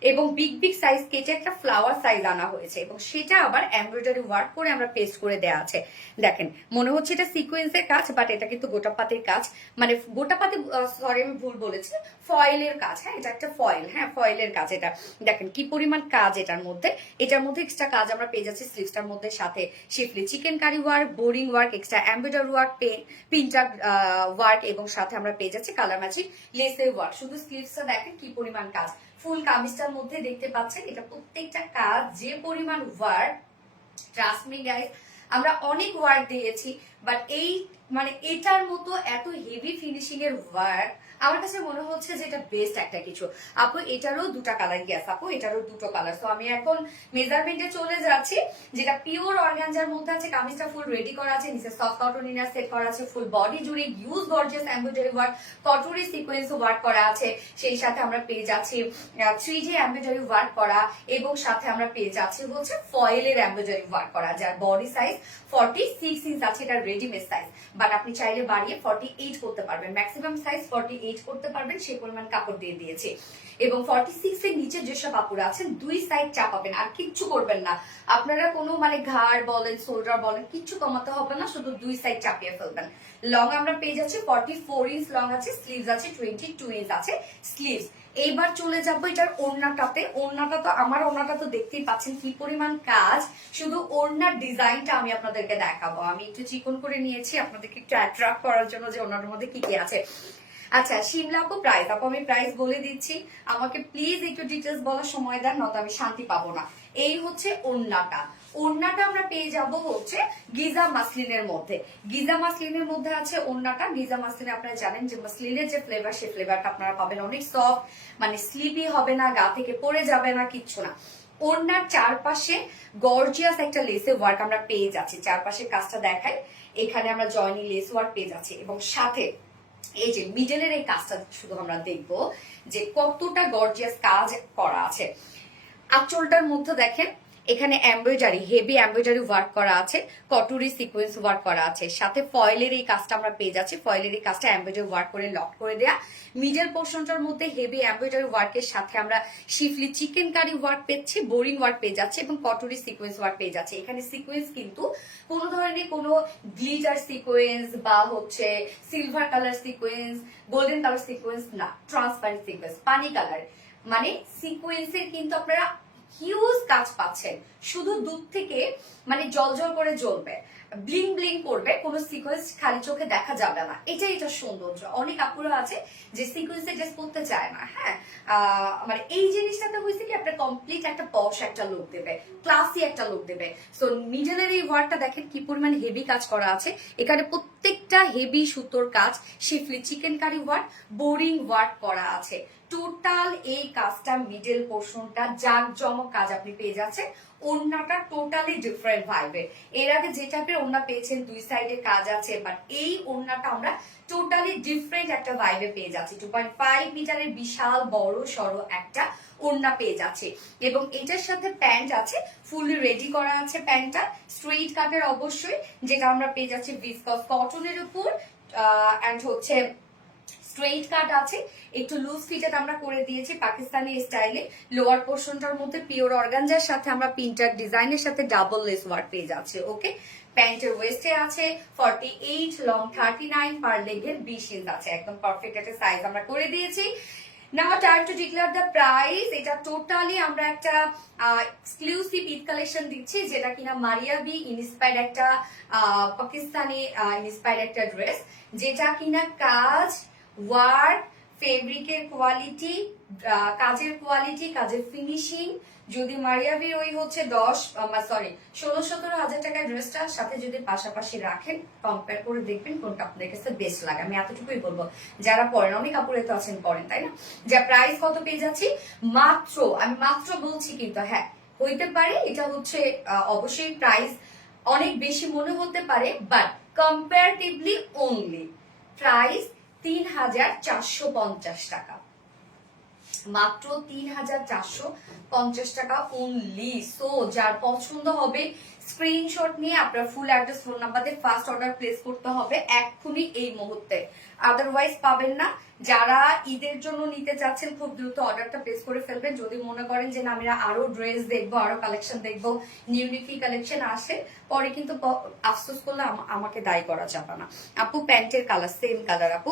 এবং বিগ বিগ সাইজ কেটে একটা ফ্লাওয়ার সাইজ আনা হয়েছে এবং সেটা আবার এমব্রয়ডারি ওয়ার্ক করে আমরা পেস্ট করে দেওয়া আছে। দেখেন মনে হচ্ছে এটা সিকোয়েন্সের কাজ, বাট এটা কিন্তু গোটা পাতির কাজ, মানে গোটা পাতি, সরি আমি ভুল বলেছি, ফয়েলের কাজ। হ্যাঁ, এটা একটা ফয়েল, হ্যাঁ ফয়েলের কাজ এটা। দেখেন কি পরিমাণ কাজ এটার মধ্যে এক্সট্রা কাজ আমরা পেয়ে যাচ্ছি স্লিভসটার মধ্যে, সাথে schiffli chikankari work, boring work, extra embroidery work, printer work এবং সাথে আমরা পেয়ে যাচ্ছি কালার ম্যাচিং লেসের ওয়ার্ক। শুধু স্লিভসটা দেখেন কি পরিমাণ কাজ, ফুল কামিজটার মধ্যে দেখতে পাচ্ছেন এটা প্রত্যেকটা কাজ যে পরিমাণ ওয়ার্ক, ট্রাস্ট মি গাইস, আমরা অনেক ওয়ার্ক দিয়েছি, বাট এই মানে এটার মতো এত হেভি ফিনিশিং এর ওয়ার্ক আমার কাছে মনে হচ্ছে যে এটা বেস্ট একটা কিছু। আপু এটারও দুটো কালার, গ্যাস আপু এটারও দুটো কালার। সো আমি এখন মেজারমেন্টে চলে যাচ্ছি, যেটা পিওর অর্গানজার মধ্যে আছে। কামিজটা ফুল রেডি করা আছে, নিচে সফট কটন ইনার সেট করা আছে, ফুল বডি জুড়ে ইউজ গর্জিয়াস এমব্রয়ডারি ওয়ার্ক, কটুরি সিকোয়েন্স ওয়ার্ক করা আছে। সেই সাথে আমরা পেয়ে যাচ্ছি 3D এমব্রয়ডারি ওয়ার্ক করা এবং সাথে আমরা পেয়ে যাচ্ছি হচ্ছে ফয়েলের এমব্রয়ডারি ওয়ার্ক করা, যার বডি সাইজ 46 ইঞ্চ আছে, এটা রেডিমেড সাইজ, বাট আপনি চাইলে বাড়িয়ে 48 করতে পারবেন, ম্যাক্সিমাম সাইজ 48 করতে পারবেন, সেই পরিমাণ কাপড় দিয়ে দিয়েছে। এবং 46 এর নিচে যেসব কাপড় আছেন দুই সাইড চাপাবেন, আর কিচ্ছু করবেন না আপনারা, কোনো মানে ঘাড় বলেন শোল্ডার বলেন কিচ্ছু কমাতে হবে না, শুধু দুই সাইড চাপিয়ে ফেলবেন। লং আমরা পেয়ে যাচ্ছি 44 ইঞ্চ লং আছে, স্লিভস আছে 22 ইঞ্চ আছে স্লিভস। এইবার চলে যাবো এটার ওড়নাটাতে। ওড়নাটা তো আমার ওড়নাটা তো দেখতেই পাচ্ছেন কি পরিমাণ কাজ, শুধু ওড়নার ডিজাইনটা আমি আপনাদেরকে দেখাবো। আমি একটু চিকন করে নিয়েছি আপনাদেরকে একটু অ্যাট্রাক্ট করার জন্য যে ওড়নাটার মধ্যে কি কি আছে। আচ্ছা শিমলা আপু প্রাইস, আপু আমি প্রাইস বলে দিচ্ছি, আমাকে প্লিজ একটু ডিটেলস বলার সময় দেন, নয়তো আমি শান্তি পাবো না। এই হচ্ছে ওড়নাটা, ওড়নাটা আমরা পেয়ে যাব হচ্ছে গিজা মাসলিনের মধ্যে। গিজা মাসলিনের মধ্যে আছে ওড়নাটা। গিজা মাসলিনে আপনারা জানেন যে মাসলিনের যে ফ্লেভার, সেই ফ্লেভারটা আপনারা পাবেন অনেক সফট, মানে স্লিপি হবে না, গা থেকে পড়ে যাবে না, কিচ্ছু না। ওড়নার চারপাশে গর্জিয়াস একটা লেসের ওয়ার্ক আমরা পেয়ে যাচ্ছি, চারপাশে কাজটা দেখাই, এখানে আমরা জয়নি লেস ওয়ার্ক পেয়ে যাচ্ছি এবং সাথে এই যে মিডলের এই কাজটা শুধু আমরা দেখবো যে কতটা গর্জিয়াস কাজ করা আছে। আঁচলটার মধ্যে দেখেন এখানে এমব্রয়ডারি, হেভি এমব্রয়ডারি ওয়ার্ক করা আছে, কটুরি সিকোয়েন্স ওয়ার্ক করা আছে, সাথে ফয়েলের এই কাজটা আমরা পেয়ে যাচ্ছি। ফয়েলের এই কাজটা এমব্রয়ডারি ওয়ার্ক করে লক করে দেয়া। মিডল পোর্শনটার মধ্যে হেভি এমব্রয়ডারি ওয়ার্কের সাথে আমরা শিফলি চিকেন কারি ওয়ার্ক পেয়েছি, বোরিং ওয়ার্ক পেয়ে যাচ্ছে এবং কটুরি সিকোয়েন্স ওয়ার্ক পেয়ে যাচ্ছে। এখানে সিকোয়েন্স কিন্তু কোনো ধরনের কোনো গ্লিটার সিকোয়েন্স বা হচ্ছে silver colour sequence, golden colour sequence না, ট্রান্সপারেন্ট সিকোয়েন্স, পানি কালার, মানে সিকোয়েন্সের কিন্তু আপনারা হিউজ কাজ পাচ্ছেন। শুধু দূর থেকে মানে জল করে জ্বলবে, ব্লিং ব্লিং করবে, কোনো সিকোয়েন্স খালি চোখে দেখা যাবে না, এটাই এটা সৌন্দর্য। অনেক আপুরা আছে যে সিকোয়েন্সে ড্রেস পরতে চায় না, হ্যাঁ মানে এই জিনিসটাতে হয়েছে কি আপনার কমপ্লিট একটা পশ একটা লুক দেবে, ক্লাসি একটা লুক দেবে। সো মিডলের এই ওয়ার্কটা দেখেন কি পরিমাণ হেভি কাজ করা আছে, এখানে প্রত্যেকটা হেভি সুতোর কাজ, schiffli chikankari work, boring work করা আছে। টোটাল এই কাজটা মিডল পোর্শনটা জাঁকজমক কাজ আপনি পেয়ে যাচ্ছেন। ওড়নাটা টোটালি ডিফারেন্ট ভাইবে। এর আগে যে টাইপের ওড়না পেয়েছেন দুই সাইডে কাজ আছে, বাট এই ওড়নাটা আমরা টোটালি ডিফারেন্ট একটা ভাইবে পেয়ে যাচ্ছি। 2.5 মিটারের বিশাল বড় সড়ো একটা ওড়না পেয়ে যাচ্ছে এবং এটার সাথে প্যান্ট আছে, ফুললি রেডি করা আছে প্যান্টটা, স্ট্রেইট কাটের অবশ্যই, যেটা আমরা পেয়ে যাচ্ছি ভিসকস কটনের উপর এন্ড হচ্ছে স্ট্রেইট কাট আছে, একটু লুজ ফিটেড আমরা করে দিয়েছি পাকিস্তানি স্টাইলে। লোয়ার পোর্শনটার মধ্যে পিওর অর্গানজার সাথে আমরা প্রিন্টার ডিজাইনের সাথে ডাবল লেস ওয়ার্ক পেয়ে যাচ্ছে। ওকে, প্যান্টের ওয়েস্টে আছে 48, লং 39, পার লেগের 20 ইঞ্চ আছে, একদম পারফেক্ট একটা সাইজ আমরা করে দিয়েছি। Now time to declare the price. এটা টোটালি আমরা একটা এক্সক্লুসিভ ঈদ কালেকশন দিচ্ছি, যেটা কিনা মারিয়াবি ইন্সপায়ার্ড একটা পাকিস্তানি ইন্সপায়ার্ড একটা ড্রেস, যেটা কিনা কাজ, ওয়ার্ক, ফেব্রিকের কোয়ালিটি, কাজের কোয়ালিটি, কাজের ফিনিশিং, যদি মারিয়াবির ওই হচ্ছে 16-17 হাজার টাকার ড্রেসটার সাথে যদি পাশাপাশি রাখেন, কম্পেয়ার করে দেখবেন কোনটা আপনাদের কাছে বেস্ট লাগে। আমি এতটুকুই বলবো, যারা পরেন, অনেক কাপড়ে তো আছেন পরেন, তাই না? যা প্রাইস কত পেয়ে যাচ্ছি মাত্র, আমি মাত্র বলছি কিন্তু, হ্যাঁ হইতে পারে এটা হচ্ছে অবশ্যই প্রাইস অনেক বেশি মনে হতে পারে, বাট কম্পারেটিভলি অনলি প্রাইস 3,450 টাকা, মাত্র 3,450 টাকা অনলি। সো যার পছন্দ হবে স্ক্রিনশট নিয়ে আপনার ফুল অ্যাড্রেস, ফোন নাম্বার দিয়ে ফার্স্ট অর্ডার প্লেস করতে হবে এক্ষুনি এই মুহূর্তে, আদারওয়াইজ পাবেন না। যারা ঈদের জন্য নিতে চাচ্ছেন খুব দ্রুত অর্ডারটা প্লেস করে ফেলবেন। যদি মনে করেন যে না, আমরা আরো ড্রেস দেখবো, আরো কালেকশন দেখবো, নিউনিটি কালেকশন আসে, পরে কিন্তু আফসোস করলে আমাকে দায়ী করা যাবে না। আপু প্যান্টের কালার সেম কালার, আপু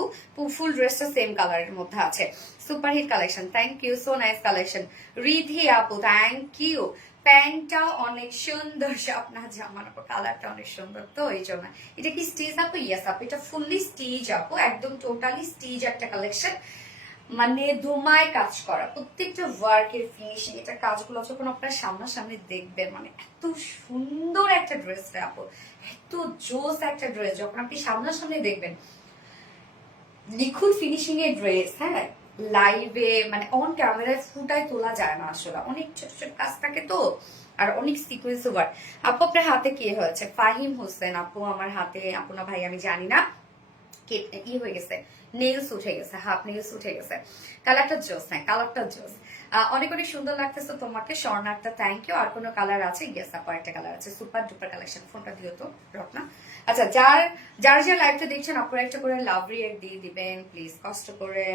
ফুল ড্রেসটা সেম কালারের মধ্যে আছে, super hit collection. Thank you, so nice collection. Riddhi আপু থ্যাংক ইউ। প্যান্টটাও অনেক সুন্দর, আপনার জামার আপু কালারটা অনেক সুন্দর, তো এই জন্য। এটা কি স্টিচ আপু? ইয়েস আপু, এটা ফুললি স্টিচ আপু, একদম টোটালি স্টিচ একটা কালেকশন, মানে ধুমায় কাজ করা, প্রত্যেকটা ওয়ার্কের ফিনিশিং, এটা কাজগুলো যখন আপনার সামনাসামনি দেখবেন, মানে এত সুন্দর একটা ড্রেসটা আপু, এত জোস একটা ড্রেস যখন আপনি সামনাসামনি দেখবেন, নিখুঁত ফিনিশিং এর ড্রেস, হ্যাঁ লাইভে মানে অন ক্যামেরায় ফুটায় তোলা যায় না আসলে, অনেক ছোট ছোট কাজ থাকে তো, আর অনেক সিকোয়েন্স ওভার। আপু আপনার হাতে কি হয়েছে? ফাহিম হোসেন আপু, আমার হাতে আপু না ভাই আমি জানি না, ই হয়ে গেছে, নেলস উঠে গেছে, হাফ নেলস উঠে গেছে। কালারটা জোস, হ্যাঁ কালারটা জোস, অনেক অনেক সুন্দর লাগতেছে তোমাকে স্বর্ণারটা, থ্যাংক ইউ। আর কোনো কালার আছে? ইয়েস আপু একটা কালার আছে, সুপার ডুপার কালেকশন। ফোনটা দিও তো রত্না। আচ্ছা, যার যার যে লাইভটা দেখছেন আপনারা একটা করে লাভ রিয়েক্ট দিয়ে দিবেন প্লিজ, কষ্ট করে।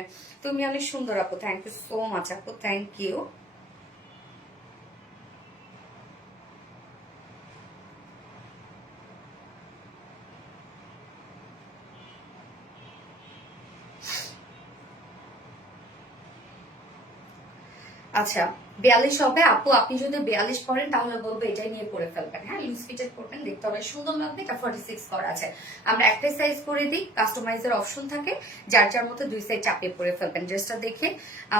তুমি অনেক সুন্দর আপু, থ্যাংক ইউ সো মাচ আপু, থ্যাংক ইউ। আচ্ছা 42 হবে আপু, আপনি যদি 42 পরেন তাহলে বলবো এটাই নিয়ে পরে ফেলবেন, হ্যাঁ লুজ ফিটেড করবেন, দেখতে অনেক সুন্দর লাগবে। এটা 46 করা আছে, আমরা একটাই সাইজ করে দিই, কাস্টমাইজের অপশন থাকে, যার যার মতো দুই সাইড চাপিয়ে পরে ফেলবেন। ড্রেসটা দেখে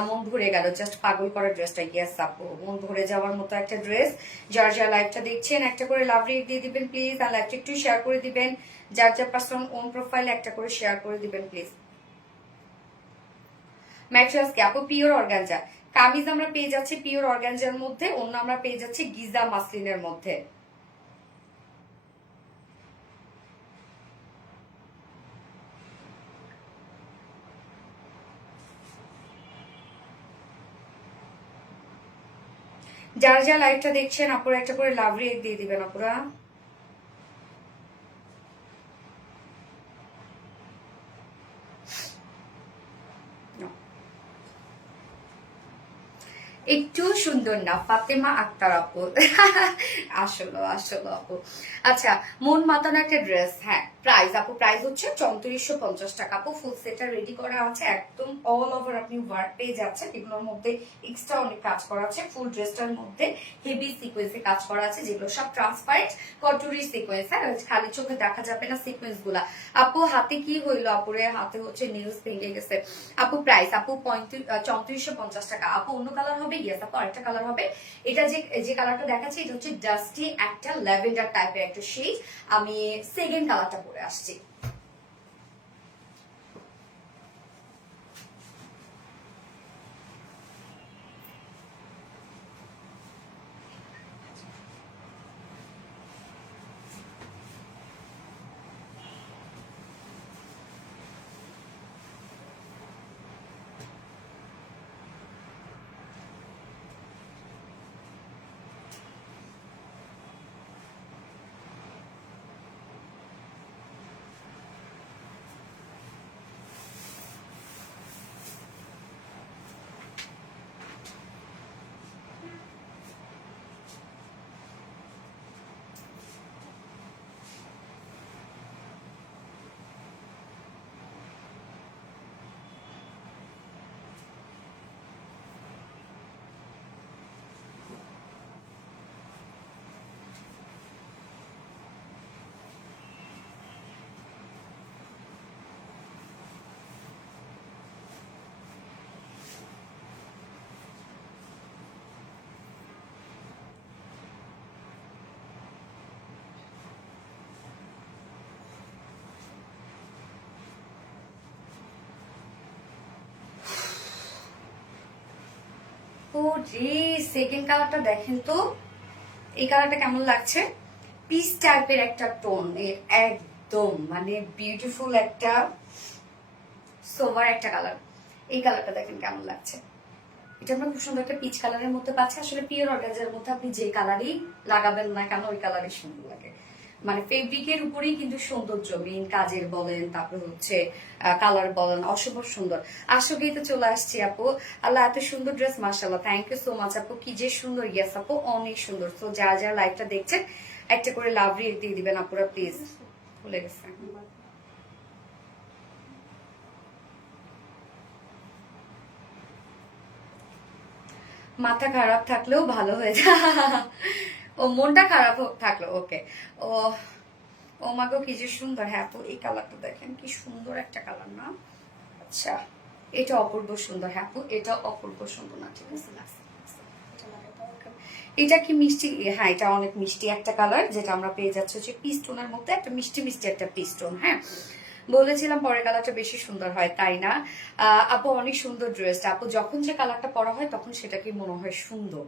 মন ভরে গেল, জাস্ট পাগল করা ড্রেসটা। ইয়েস আপু, মন ভরে যাওয়ার মতো একটা ড্রেস। যার যার লাইভটা দেখছেন একটা করে লাভ রেট দিয়ে দিবেন প্লিজ, আর লাইভটা একটু শেয়ার করে দিবেন, যার যার পার্সোনাল ওন প্রোফাইলে একটা করে শেয়ার করে দিবেন প্লিজ। ম্যাট্রিয়ালস কি আপু? পিওর অর্গানজা কামিজ আমরা পেয়ে যাচ্ছি পিওর অর্গানজার মধ্যে, অন্য আমরা পেয়ে যাচ্ছি গিজা মাসলিনের মধ্যে। যার যা লাইভটা দেখছেন আপুরা একটা করে লাভ রিয়েক্ট দিয়ে দিবেন আপুরা। একটু সুন্দর না ফাতেমা আক্তার আপু? আসলো আসলো আপু। আচ্ছা, মন মাতানো একটা ড্রেস, হ্যাঁ প্রাইস আপু, প্রাইস হচ্ছে 3450 টাকা আপু। ফুল সেটটা রেডি করা আছে, একদম অল ওভার আপনি ওয়ার্ক পেয়ে যাচ্ছেন, এগুলোর মধ্যে এক্সট্রা অনেক কাজ করা আছে। ফুল ড্রেসটার মধ্যে হেভি সিকোয়েন্সে কাজ করা আছে, যেগুলো সব ট্রান্সপারেন্ট কটুরি সিকোয়েন্স, হ্যাঁ খালি চোখে দেখা যাবে না সিকোয়েন্স গুলা। আপু হাতে কি হইলো? আপুরে হাতে হচ্ছে নিউজ ভেঙে গেছে আপু। প্রাইস আপু 3450 টাকা আপু। অন্য কালার হবে? ইয়েস আপু আরেকটা কালার হবে। এটা যে কালারটা দেখাচ্ছি এটা হচ্ছে ডাস্টি একটা ল্যাভেন্ডার টাইপের একটা শেড, আমি সেকেন্ড কালারটা পরে আসছি। ও রে, সেকেন্ড কালারটা দেখেন তো, এই কালারটা কেমন লাগছে? পিচ টাইপের একটা টোন, এর একদম মানে বিউটিফুল একটা সোভার একটা কালার। এই কালারটা দেখেন কেমন লাগছে। এটা আমরা খুব সুন্দর একটা পিচ কালারের মধ্যে পাচ্ছি। আসলে পিওর অর্গানজার মধ্যে আপনি যে কালারই লাগাবেন না কেন ওই কালারই সুন্দর লাগে। মানে ফেব্রিকের উপরেই কিন্তু সৌন্দর্য, মেইন কাজের বলেন, তারপর হচ্ছে কালার বলেন, অসম্ভব সুন্দর। আসলেই তো চলে আসছি আপু। আল্লাহ, এত সুন্দর ড্রেস, মাশাআল্লাহ, থ্যাংক ইউ সো মাচ আপু। কি যে সুন্দর, ইয়াস আপু, অনেক সুন্দর। তো যারা যারা লাইভটা দেখছেন একটা করে লাভ রিয়েক্ট দিয়ে দিবেন আপুরা প্লিজ। ভুলে গেছে। মাথা খারাপ থাকলেও ভালো হয়ে যায়। ও মনটা খারাপ থাকলো, ওকে। ও ও মাগো কি যে সুন্দর। হ্যাঁ আপু, এই কালারটা দেখেন কি সুন্দর একটা কালার না? আচ্ছা, এটা অপূর্ব সুন্দর। হ্যাঁ আপু, এটা অপূর্ব সুন্দর না? ঠিক আছে, এটা কি মিষ্টি? হ্যাঁ, এটা অনেক মিষ্টি একটা কালার, যেটা আমরা পেয়ে যাচ্ছি হচ্ছে পিস্টোনের মধ্যে একটা মিষ্টি মিষ্টি একটা পিস্টোন। হ্যাঁ, বলেছিলাম পরের কালারটা বেশি সুন্দর হয়, তাই না? আপু অনেক সুন্দর ড্রেসটা। আপু যখন যে কালারটা পরা হয় তখন সেটাকে মনে হয় সুন্দর।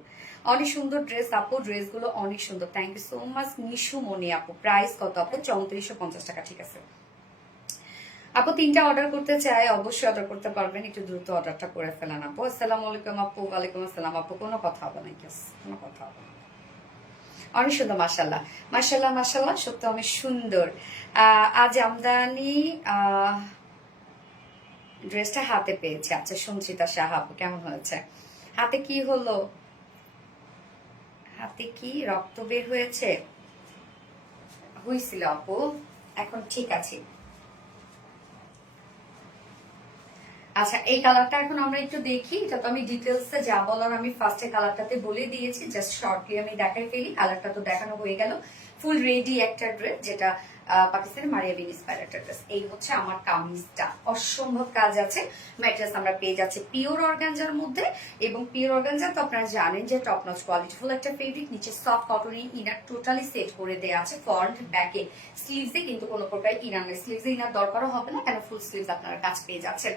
অনেক সুন্দর ড্রেস আপু, ড্রেসগুলো অনেক সুন্দর। Thank you so much Nishu Moni আপু। প্রাইস কত আপু? 3450 টাকা। ঠিক আছে আপু, 3টা অর্ডার করতে চাই, অবশ্যই অর্ডার করতে পারবেন। একটু দ্রুত অর্ডারটা করে ফেলেন আপু। আসসালামু আলাইকুম আপু। ওয়ালাইকুম আসসালাম আপু। কোনো কথা হবে না, কোনো কথা হবে না। অনেক সুন্দর, মাশাল্লাহ মাশাল্লাহ মাশাল্লাহ, সত্যি অনেক সুন্দর। আজ আমদানি ড্রেসটা হাতে পেয়েছে। আচ্ছা, সঞ্চিতা সাহা আপু, কেমন হয়েছে? হাতে কি হলো? হাতে কি রক্ত বের হয়েছে? হয়েছিল আপু, এখন ঠিক আছে। আচ্ছা, এই কালারটা এখন আমরা একটু দেখি। এটা তো আমি ডিটেলসে যা বলার আমি ফার্স্টে কালারটাতে বলে দিয়েছি, জাস্ট শর্টলি আমি দেখাই ফেলি। কালারটা তো দেখানো হয়ে গেল। ফুল রেডি একটা ড্রেস, যেটা পাকিস্তানের মারিয়া বিন ইন্সপায়ার্ড একটা ড্রেস। এই হচ্ছে আমার কামিজটা, অসম্ভব কাজ আছে। ম্যাটেরিয়ালস আমরা পেয়ে যাচ্ছি পিওর অর্গানজার মধ্যে, এবং পিওর অর্গানজা তো আপনারা জানেন যে টপ নচ কোয়ালিটিফুল একটা ফেব্রিক। নিচে সফট কটনের ইনার টোটালি সেট করে দেওয়া আছে, ফ্রন্ট ব্যাকে। স্লিভসে কিন্তু কোনো প্রকার ইনার নেই, স্লিভসে ইনার দরকারও হবে না, কেন ফুল স্লিভস আপনারা কাজ পেয়ে যাচ্ছেন।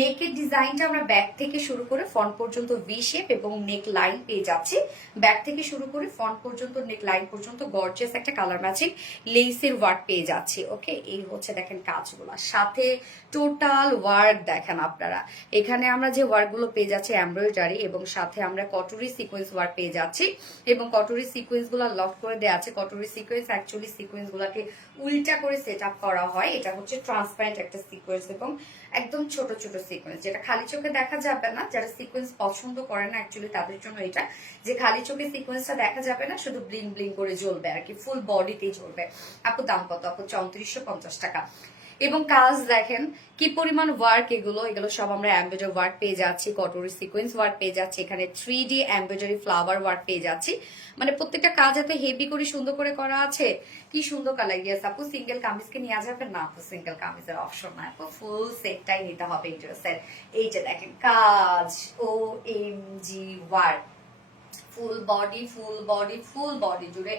নেকের ডিজাইনটা আমরা ব্যাক থেকে শুরু করে ফ্রন্ট পর্যন্ত ভি শেপ এবং নেক লাইন পেয়ে যাচ্ছি। ব্যাক থেকে শুরু করে ফ্রন্ট পর্যন্ত নেক লাইন পর্যন্ত গর্জিয়াস একটা কালার ম্যাচিং লেসের ওয়ার্ক পেয়ে যাচ্ছি। ওকে, এই হচ্ছে দেখেন কাজগুলো, সাথে টোটাল ওয়ার্ক দেখেন আপনারা। এখানে আমরা যে ওয়ার্কগুলো পেয়ে যাচ্ছি এমব্রয়ডারি, এবং সাথে আমরা কটরি সিকোয়েন্স ওয়ার্ক পেয়ে যাচ্ছি, এবং কটরি সিকোয়েন্স গুলো লক করে দেওয়া আছে। কটরি সিকোয়েন্স অ্যাকচুয়ালি সিকোয়েন্স গুলাকে উল্টা করে সেট আপ করা হয়। এটা হচ্ছে ট্রান্সপারেন্ট একটা সিকোয়েন্স এবং একদম ছোট ছোট সিকোয়েন্স, যেটা খালি চোখে দেখা যাবে না। যারা সিকোয়েন্স পছন্দ করে না অ্যাকচুয়ালি তাদের জন্য এটা, যে খালি চোখে সিকোয়েন্সটা দেখা যাবে না, শুধু ব্লিং ব্লিং করে জ্বলবে আর কি, ফুল বডিতেই জ্বলবে। আপু দাম কত? আপু 3450 টাকা। এবং কাজ দেখেন কি পরিমাণ ওয়ার্ক, এগুলো সব আমরা এমব্রয়ডারি ওয়ার্ক পেয়ে যাচ্ছি, কটরি সিকোয়েন্স ওয়ার্ক পেয়ে যাচ্ছি, এখানে 3D এমব্রয়ডারি ফ্লাওয়ার ওয়ার্ক পেয়ে যাচ্ছি। মানে প্রত্যেকটা কাজ এত হেভি করে সুন্দর করে করা আছে, কি সুন্দর কালার। ইয়েস আপু, সিঙ্গেল কামিজকে নিয়ে যাবেন না আপু? সিঙ্গেল কামিজের অপশন না আপু, ফুল সেটটাই নিতে হবে এই ড্রেসের। এইটা দেখেন কাজ, OMG work, full body full body ফুল বডি জুড়ে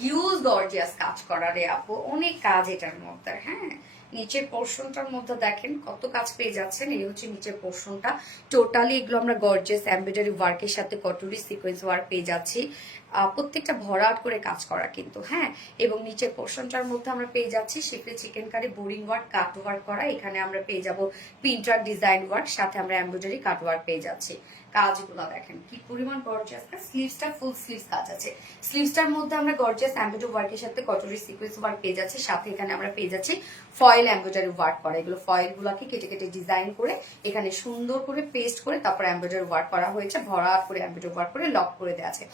হিউজ গর্জিয়াস কাজ করা রে আপু, অনেক কাজ এটার মধ্যে। হ্যাঁ, নিচের পোর্শনটার মধ্যে দেখেন কত কাজ পেয়ে যাচ্ছেন। এই হচ্ছে নিচের পোর্শনটা, টোটালি এগুলো আমরা গর্জিয়াস এমব্রয়ডারি ওয়ার্কের সাথে কটরি সিকোয়েন্স ওয়ার্ক পেয়ে যাচ্ছি। প্রত্যেকটা ভরাট করে কাজ করা কিন্তু। হ্যাঁ, এবং নিচের পোর্শনটার মধ্যে আমরা পেয়ে যাচ্ছি শিফটে চিকেন কারি বোরিং ওয়ার্ক কাট ওয়ার্ক করা। এখানে আমরা পেয়ে যাব প্রিন্টার ডিজাইন ওয়ার্ক, সাথে আমরা এমব্রয়ডারি কাট ওয়ার্ক পেয়ে যাচ্ছি। কাজগুলো দেখেন কি পরিমাণ গর্জিয়াস। স্লিভসটা ফুল স্লিভস কাজ আছে। স্লিভসটার মধ্যে আমরা গর্জিয়াস এমব্রয়ডারি ওয়ার্কের সাথে কটরি সিকোয়েন্স ওয়ার্ক পেয়ে যাচ্ছি, সাথে এখানে আমরা পেয়ে যাচ্ছি ফয়েল এমব্রয়ডারি ওয়ার্ক করা। এগুলো ফয়েল গুলাকে কেটে কেটে ডিজাইন করে এখানে সুন্দর করে পেস্ট করে তারপর এমব্রয়ডারি ওয়ার্ক করা হয়েছে, ভরাট করে এমব্রয়ডারি ওয়ার্ক করে লক করে দেওয়া আছে।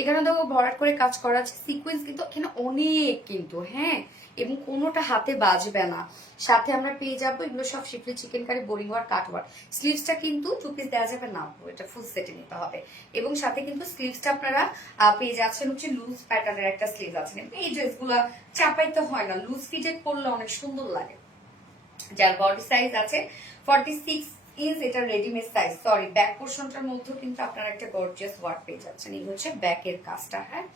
এখানে দেখো ভরাট করে কাজ করা আছে, সিকোয়েন্স কিন্তু এখানে অনেক কিন্তু। হ্যাঁ, এবং কোনোটা হাতে বাজবে না। সাথে আমরা পেয়ে যাবো এগুলো সব schiffli chicken curry boring work cut work. স্লিভসটা কিন্তু 2 পিস দেওয়া যাবে না, এটা ফুল সেটে নিতে হবে। এবং সাথে কিন্তু স্লিভসটা আপনারা পেয়ে যাচ্ছেন হচ্ছে লুজ প্যাটার্নের একটা স্লিভ আছে। এই ড্রেসগুলো চাপাইতে হয় না, লুজ ফিটেড করলে অনেক সুন্দর লাগে। যার বডি সাইজ আছে 46 ইঞ্চ, এটা রেডিমেড সাইজ। সরি, ব্যাক পোর্শনটার মধ্যে কিন্তু আপনারা একটা গর্জিয়াস ওয়ার্ক পেয়ে যাচ্ছেন। এই হচ্ছে ব্যাকের কাজটা। হ্যাঁ,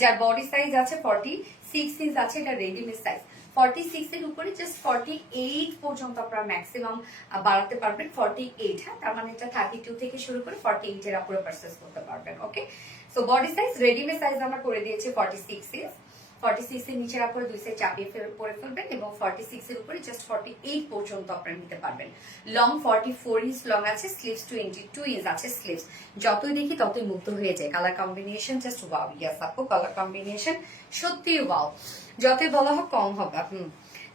যার বডি সাইজ আছে 46 ইঞ্চ আছে, এটা রেডিমেড সাইজ। 46 এর উপরে জাস্ট 48 পর্যন্ত আপনারা ম্যাক্সিমাম বাড়াতে পারবেন। 48, হ্যাঁ, তার মানে এটা 32 থেকে শুরু করে 48 এর উপরে পারচেজ করতে পারবেন। Okay, so body size readymade size আমরা করে দিয়েছি 46 এর। 46 এর নিচের উপরে দুই সাইড চাপিয়ে পরে ফেলবেন এবং 46 এর উপরে জাস্ট 48 পর্যন্ত আপনারা নিতে পারবেন। লং 44 ইঞ্চ লং আছে, স্লিভস 22 ইঞ্চ আছে স্লিভস। যতই দেখি ততই মুগ্ধ হয়ে যায়। Colour combination just wow. Yes আপু, কালার কম্বিনেশন সত্যি ওয়াও। যতই বলা হোক কম হবে।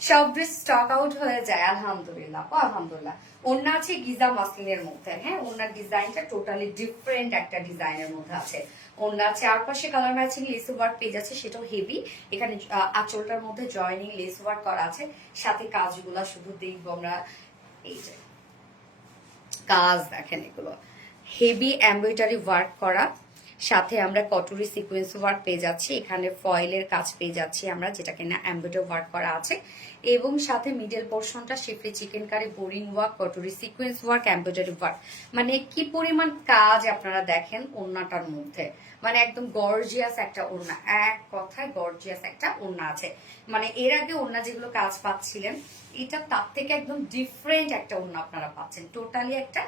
সব ড্রেস স্টক আউট হয়ে যায় আলহামদুলিল্লাহ আপু, আলহামদুলিল্লাহ। ওন্না আছে গিজা মাসলিনের মধ্যে, হ্যাঁ, ওন্নার ডিজাইনটা টোটালি ডিফারেন্ট একটা ডিজাইনের মধ্যে আছে। ওন্নার চারপাশে colour matching less work page আছে, সেটাও হেভি। এখানে আঁচলটার মধ্যে জয়েনিং লেস ওয়ার্ক করা আছে, সাথে কাজগুলা শুধু দেখবো আমরা। এই যে কাজ দেখেন, এগুলো হেভি এমব্রয়ডারি ওয়ার্ক করা, সাথে আমরা কটুরি সিকোয়েন্স ওয়ার্ক পেয়ে যাচ্ছি। এখানে ফয়েলের কাজ পেয়ে যাচ্ছি আমরা, যেটা কিনা এমব্রয়ডারি ওয়ার্ক করা আছে, এবং সাথে মিডল পোর্শনটা schiffli chicken curry boring work, কটুরি সিকোয়েন্স ওয়ার্ক, এমব্রয়ডারি ওয়ার্ক। মানে কি পরিমাণ কাজ আপনারা দেখেন ওড়নাটার মধ্যে, মানে একদম গর্জিয়াস একটা ওড়না, এক কথায় গর্জিয়াস একটা ওড়না আছে। মানে এর আগে ওড়না যেগুলো কাজ পাচ্ছিলেন, এটা তার থেকে একদম ডিফারেন্ট একটা ওড়না আপনারা পাচ্ছেন। টোটালি একটা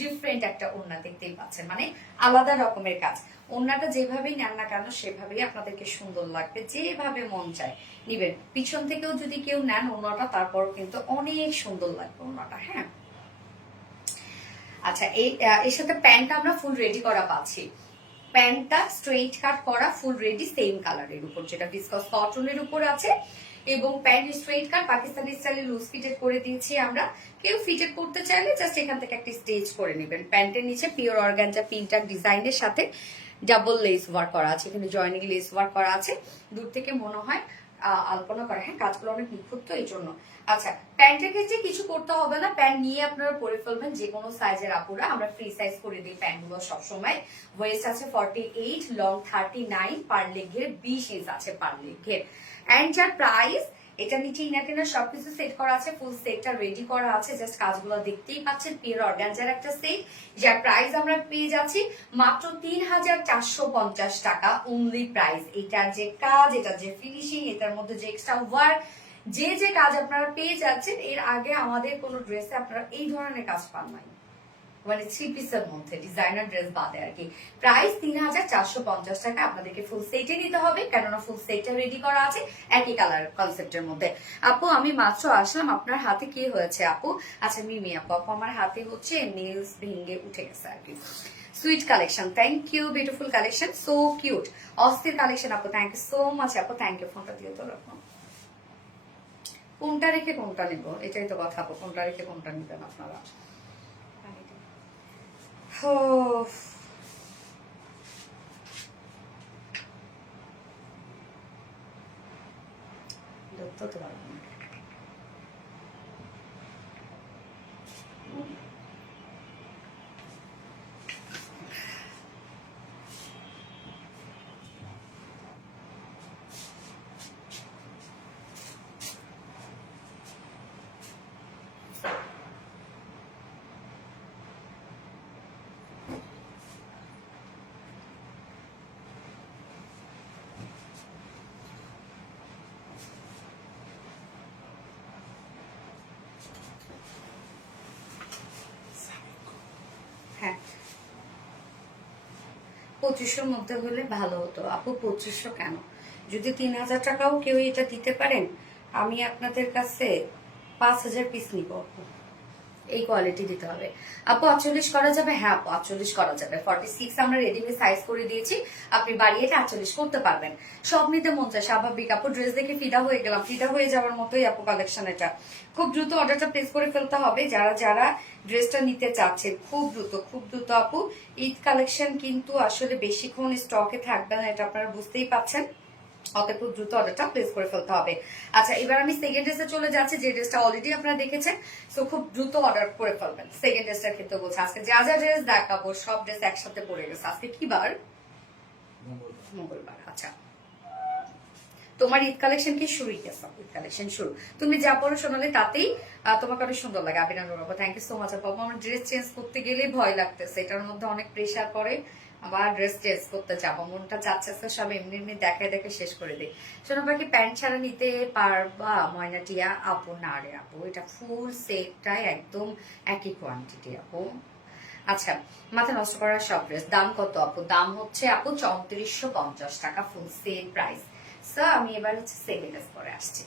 ডিফারেন্ট একটা ওড়না দেখতেই পাচ্ছেন, মানে আলাদা রকমের কাজ। ওড়নাটা যেভাবেই নেন না কেন সেভাবেই আপনাদেরকে সুন্দর লাগবে, যেভাবে মন চায় নিবেন। পিছন থেকেও যদি কেউ নেন ওড়নাটা, তারপরও কিন্তু অনেক সুন্দর লাগবে ওড়নাটা। হ্যাঁ, আচ্ছা, এর সাথে প্যান্টটা আমরা ফুল রেডি করা পাচ্ছি। প্যান্টটা স্ট্রেইট কাট করা ফুল রেডি সেম কালারের উপর, যেটা বিস্কস কটনের উপর আছে, এবং প্যান্ট স্ট্রেইট কাট পাকিস্তানি স্টাইলে লুজ ফিটেড করে দিয়েছি আমরা। কেউ ফিটেড করতে চাইলে জাস্ট এখান থেকে একটা স্টেজ করে নেবেন। প্যান্টের নিচে পিওর অর্গানজা প্রিন্টার ডিজাইনের সাথে ডাবল লেস ওয়ার্ক করা আছে, এখানে জয়েনিং লেস ওয়ার্ক করা আছে। দূর থেকে মনে হয় আলপনা করা, হ্যাঁ, কাজগুলো অনেক নিখুঁত তো এই জন্য। আচ্ছা, প্যান্টের ক্ষেত্রে কিছু করতে হবে না, প্যান্ট নিয়ে আপনারা পরে ফেলবেন যে কোনো সাইজের আপুরা। আমরা ফ্রি সাইজ করে দিই প্যান্টগুলো সবসময়। ওয়েস্ট আছে 48, লং 39, পার লেগের 20 ইঞ্চ আছে পার লেগের। এন্ড যার প্রাইস, এটা নিচে ইনার টিনার সবকিছু সেট করা আছে, ফুল সেটটা রেডি করা আছে, জাস্ট কাজগুলো দেখতেই পাচ্ছেন। পিওর অর্গানজার একটা সেট, যার প্রাইস আমরা পেয়ে যাচ্ছি মাত্র 3450 টাকা অনলি প্রাইস। এটার যে কাজ, এটার যে ফিনিশিং, এটার মধ্যে যে এক্সট্রা ওয়ার্ক, যে কাজ আপনারা পেয়ে যাচ্ছেন, এর আগে আমাদের কোনো ড্রেসে আপনারা এই ধরনের কাজ পান নাই, মানে 3 পিসের মধ্যে ডিজাইনার ড্রেস বাদে আর কি। প্রাইস 3450 টাকা। আপনাদেরকে ফুল সেটে নিতে হবে, কেননা ফুল সেটটা রেডি করা আছে একই কালার কনসেপ্টের মধ্যে। আপু আমি মাত্র আসলাম, আপনার হাতে কি হয়েছে আপু? আচ্ছা মিমি আপু, আমার হাতে হচ্ছে নেলস ভেঙে উঠে গেছে আর কি। Sweet collection, thank you, beautiful collection, so cute, অস্থির কালেকশন আপু, থ্যাংক ইউ সো মাচ আপু, থ্যাংক ইউ। ফোনটা দিয়ে তো রাখো, কোনটা রেখে কোনটা নিব, এটাই তো কথা আপু, কোনটা রেখে কোনটা নিবেন আপনারা। ধরতে পারবো না। হ্যাঁ, 2500 মধ্যে হলে ভালো হতো আপু। 2500 কেন, যদি 3000 টাকাও কেউ এটা দিতে পারেন, আমি আপনাদের কাছে 5000 পিস নিব আপু। এই কোয়ালিটি দিতে হবে আপু। 48 করা যাবে? হ্যাঁ আপু 48 করা যাবে। 46 আমরা রেডিমেড সাইজ করে দিয়েছি, আপনি বাড়িয়ে এটা 48 করতে পারবেন। সব নিতে মন চায়, স্বাভাবিক আপু। ড্রেস দেখে ফিদা হয়ে গেলাম, ফিদা হয়ে যাওয়ার মতোই আপু কালেকশন। এটা খুব দ্রুত অর্ডারটা প্লেস করে ফেলতে হবে, যারা যারা ড্রেসটা নিতে চাচ্ছেন, খুব দ্রুত আপু। ঈদ কালেকশন কিন্তু আসলে বেশিক্ষণ স্টকে থাকবে না, এটা আপনারা বুঝতেই পাচ্ছেন। অতএব খুব দ্রুত অর্ডারটা প্লেস করে ফেলতে হবে। আচ্ছা, এবার আমি সেকেন্ড ড্রেসে চলে যাচ্ছি, যে ড্রেসটা অলরেডি আপনারা দেখেছেন। সো খুব দ্রুত অর্ডার করে ফেলবেন। সেকেন্ড ড্রেসটার ক্ষেত্রে বলছি, আজকে যা যা ড্রেস দেখাবো সব ড্রেস একসাথে পড়ে গেছে। আজকে কি বার? মঙ্গলবার। আচ্ছা, তোমার ঈদ কালেকশন কি শুরুই গেছে, ঈদ কালেকশন শুরু। তুমি যা পড়ো সোনালি তাতেই তোমাকে অনেক সুন্দর লাগে। আবিনানুর বাবা, থ্যাংক ইউ সো মাচ আপু। আমার ড্রেস চেঞ্জ করতে গেলেই ভয় লাগতেছে, এটার মধ্যে অনেক প্রেশার পড়ে। আবার ড্রেস চেঞ্জ করতে যাবো, মনটা চাচ্ছে সব এমনি এমনি দেখায় দেখে শেষ করে দিই। সোনা পাখি প্যান্ট ছাড়া নিতে পারবা ময়না টিয়া? আপু না রে আপু, এটা ফুল সেটটাই একদম একই কোয়ান্টিটি আপু। আচ্ছা, মাথা নষ্ট করার সব ড্রেস দাম কত আপু? দাম হচ্ছে আপু 3450 টাকা ফুল সেল প্রাইস। স্যার আমি এবার হচ্ছে সেকেন্ড ড্রেস পরে আসছি।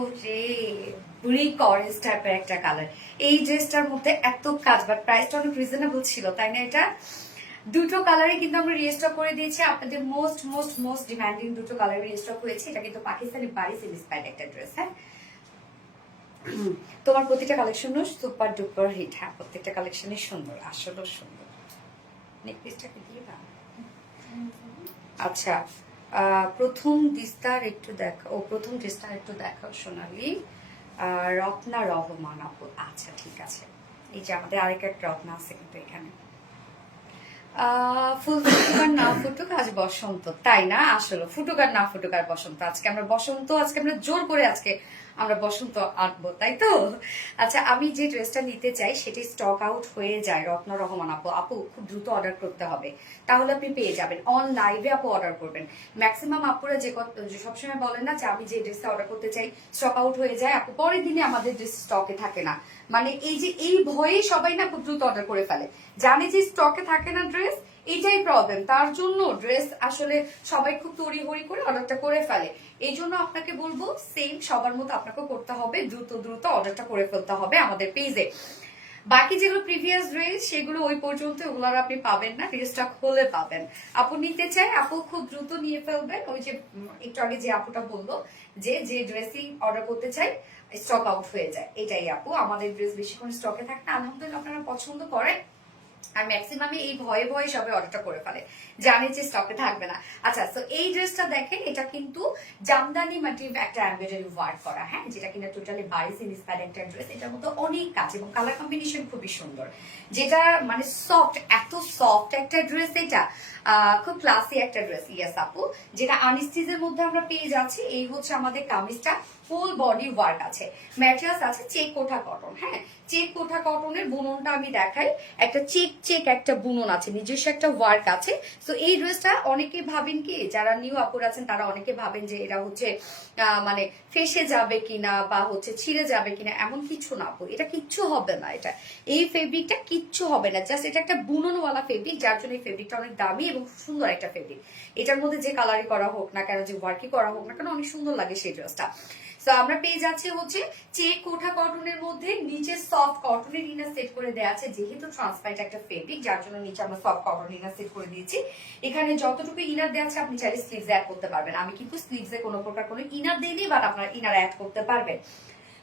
ওরে ব্রিক অরেঞ্জ টাইপের একটা কালার, এই ড্রেসটার মধ্যে এত কাজ, বাট প্রাইসটা অনেক রিজনেবল ছিল তাই না? এটা দুটো কালারে কিন্তু আমরা রিস্টক করে দিয়েছি, আপনাদের মোস্ট মোস্ট মোস্ট ডিমান্ডিং দুটো কালারে রিস্টক হয়েছে। এটা কিন্তু পাকিস্তানি বারিস ইন্সপায়ার্ড একটা ড্রেস। হ্যাঁ, তোমার প্রতিটা কালেকশন সুপার ডুপার হিট। হ্যাঁ, প্রত্যেকটা কালেকশনই সুন্দর, আসলেও সুন্দর। নেকলেসটাকে দিয়ে দাও। আচ্ছা, প্রথম ডিস্টার একটু দেখো, ও প্রথম ডিস্টার একটু দেখাও সোনালি। রত্না রহমান আপু, আচ্ছা ঠিক আছে। এই যে আমাদের আরেক একটা রত্না আছে কিন্তু এখানে। ফুল ফুটুক আর না ফুটুক আজ বসন্ত, তাই না? আসলে ফুটুক আর না ফুটুক আর বসন্ত, আজকে আমরা বসন্ত, আজকে আমরা জোর করে আজকে আমরা বসন্ত আঁকবো, তাই তো? আচ্ছা, আমি যে ড্রেসটা নিতে চাই সেটি স্টক আউট হয়ে যায়। রত্ন রহমান আপু, আপু খুব দ্রুত অর্ডার করতে হবে, তাহলে আপনি পেয়ে যাবেন। অন লাইভে আপু অর্ডার করবেন। ম্যাক্সিমাম আপুরা যে সবসময় বলেন না যে আমি যে ড্রেসটা অর্ডার করতে চাই স্টক আউট হয়ে যায়, আপু পরের দিনে আমাদের ড্রেস স্টকে থাকে না। মানে এই যে এই ভয়ে সবাই না খুব দ্রুত অর্ডার করে ফেলে, জানে যে স্টকে থাকে না ড্রেস, এইটাই প্রবলেম। তার জন্য ড্রেস আসলে সবাই খুব তড়িঘড়ি করে অর্ডারটা করে ফেলে। এই জন্য আপনাকে বলবো সেম সবার মতো আপনাকে করতে হবে, দ্রুত দ্রুত অর্ডারটা করে ফেলতে হবে আমাদের পেজে। বাকি যেগুলো প্রিভিয়াস ড্রেস সেগুলো ওই পর্যন্ত, ওগুলো আপনি পাবেন না, রিস্টক হলে পাবেন। আপু নিতে চাই, আপু খুব দ্রুত নিয়ে ফেলবেন। ওই যে একটু আগে যে আপুটা বললো যে যে ড্রেসই অর্ডার করতে চাই স্টক আউট হয়ে যায়, এটাই আপু। আমাদের ড্রেস বেশিক্ষণ স্টকে থাকে না, আলহামদুলিল্লাহ আপনারা পছন্দ করেন। আর ম্যাক্সিমামে এই ভয়ে ভয়ে সবাই অর্ডারটা করে ফেলে, জানে যে স্টকে থাকবে না। আচ্ছা, তো এই ড্রেসটা দেখেন, এটা কিন্তু জামদানি ম্যাটেরিয়াল একটা এমব্রয়ডারি ওয়ার্ক করা, হ্যাঁ, যেটা কিনা টোটালি বারিস ইন্সপায়ার্ড একটা ড্রেস। এটার মধ্যে অনেক কাজ এবং কালার কম্বিনেশন খুবই সুন্দর, যেটা মানে সফট, এত সফট একটা ড্রেস। এটা খুব ক্লাসি একটা ড্রেস। ইয়েস আপু, যেটা আনস্টিচের মধ্যে আমরা পেয়ে যাচ্ছি। এই হচ্ছে আমাদের কামিজটা, ফুল বডি ওয়ার্ক আছে, ম্যাটেরিয়ালস আছে চেক কোঠা কটন। হ্যাঁ, চেক কোঠা কটনের বুননটা আমি দেখাই, একটা চেক চেক একটা বুনন আছে, নিজস্ব একটা ওয়ার্ক আছে। তো এই ড্রেসটা অনেকে ভাবেন কি, যারা নিউ আপুর আছেন তারা অনেকে ভাবেন যে এটা হচ্ছে মানে ফেসে যাবে কিনা বা হচ্ছে ছিঁড়ে যাবে কিনা, এমন কিছু না আপু, এটা কিচ্ছু হবে না। এটা এই ফেব্রিকটা কিচ্ছু হবে না, জাস্ট এটা একটা বুননওয়ালা ফেব্রিক, যার জন্য এই ফেব্রিকটা অনেক দামি এবং সুন্দর একটা ফেব্রিক। এটার মধ্যে যে কালারই করা হোক না কেন, যে ওয়ার্কই করা হোক না কেন, অনেক সুন্দর লাগে সেই ড্রেসটা। তো আমরা পেয়ে যাচ্ছি হচ্ছে চেক কোঠা কটনের মধ্যে, নিচে সফট কটনের ইনার সেট করে দেওয়া আছে, যেহেতু ট্রান্সপারেন্ট একটা ফেব্রিক যার জন্য নিচে আমরা সফট কটন ইনার সেট করে দিয়েছি। এখানে যতটুকু ইনার দেওয়া আছে আপনি চাইলে স্লিভস অ্যাড করতে পারবেন। আমি কিন্তু স্লিভসে কোনো প্রকার কোনো ইনার দিইনি, বাট আপনারা ইনার অ্যাড করতে পারবেন।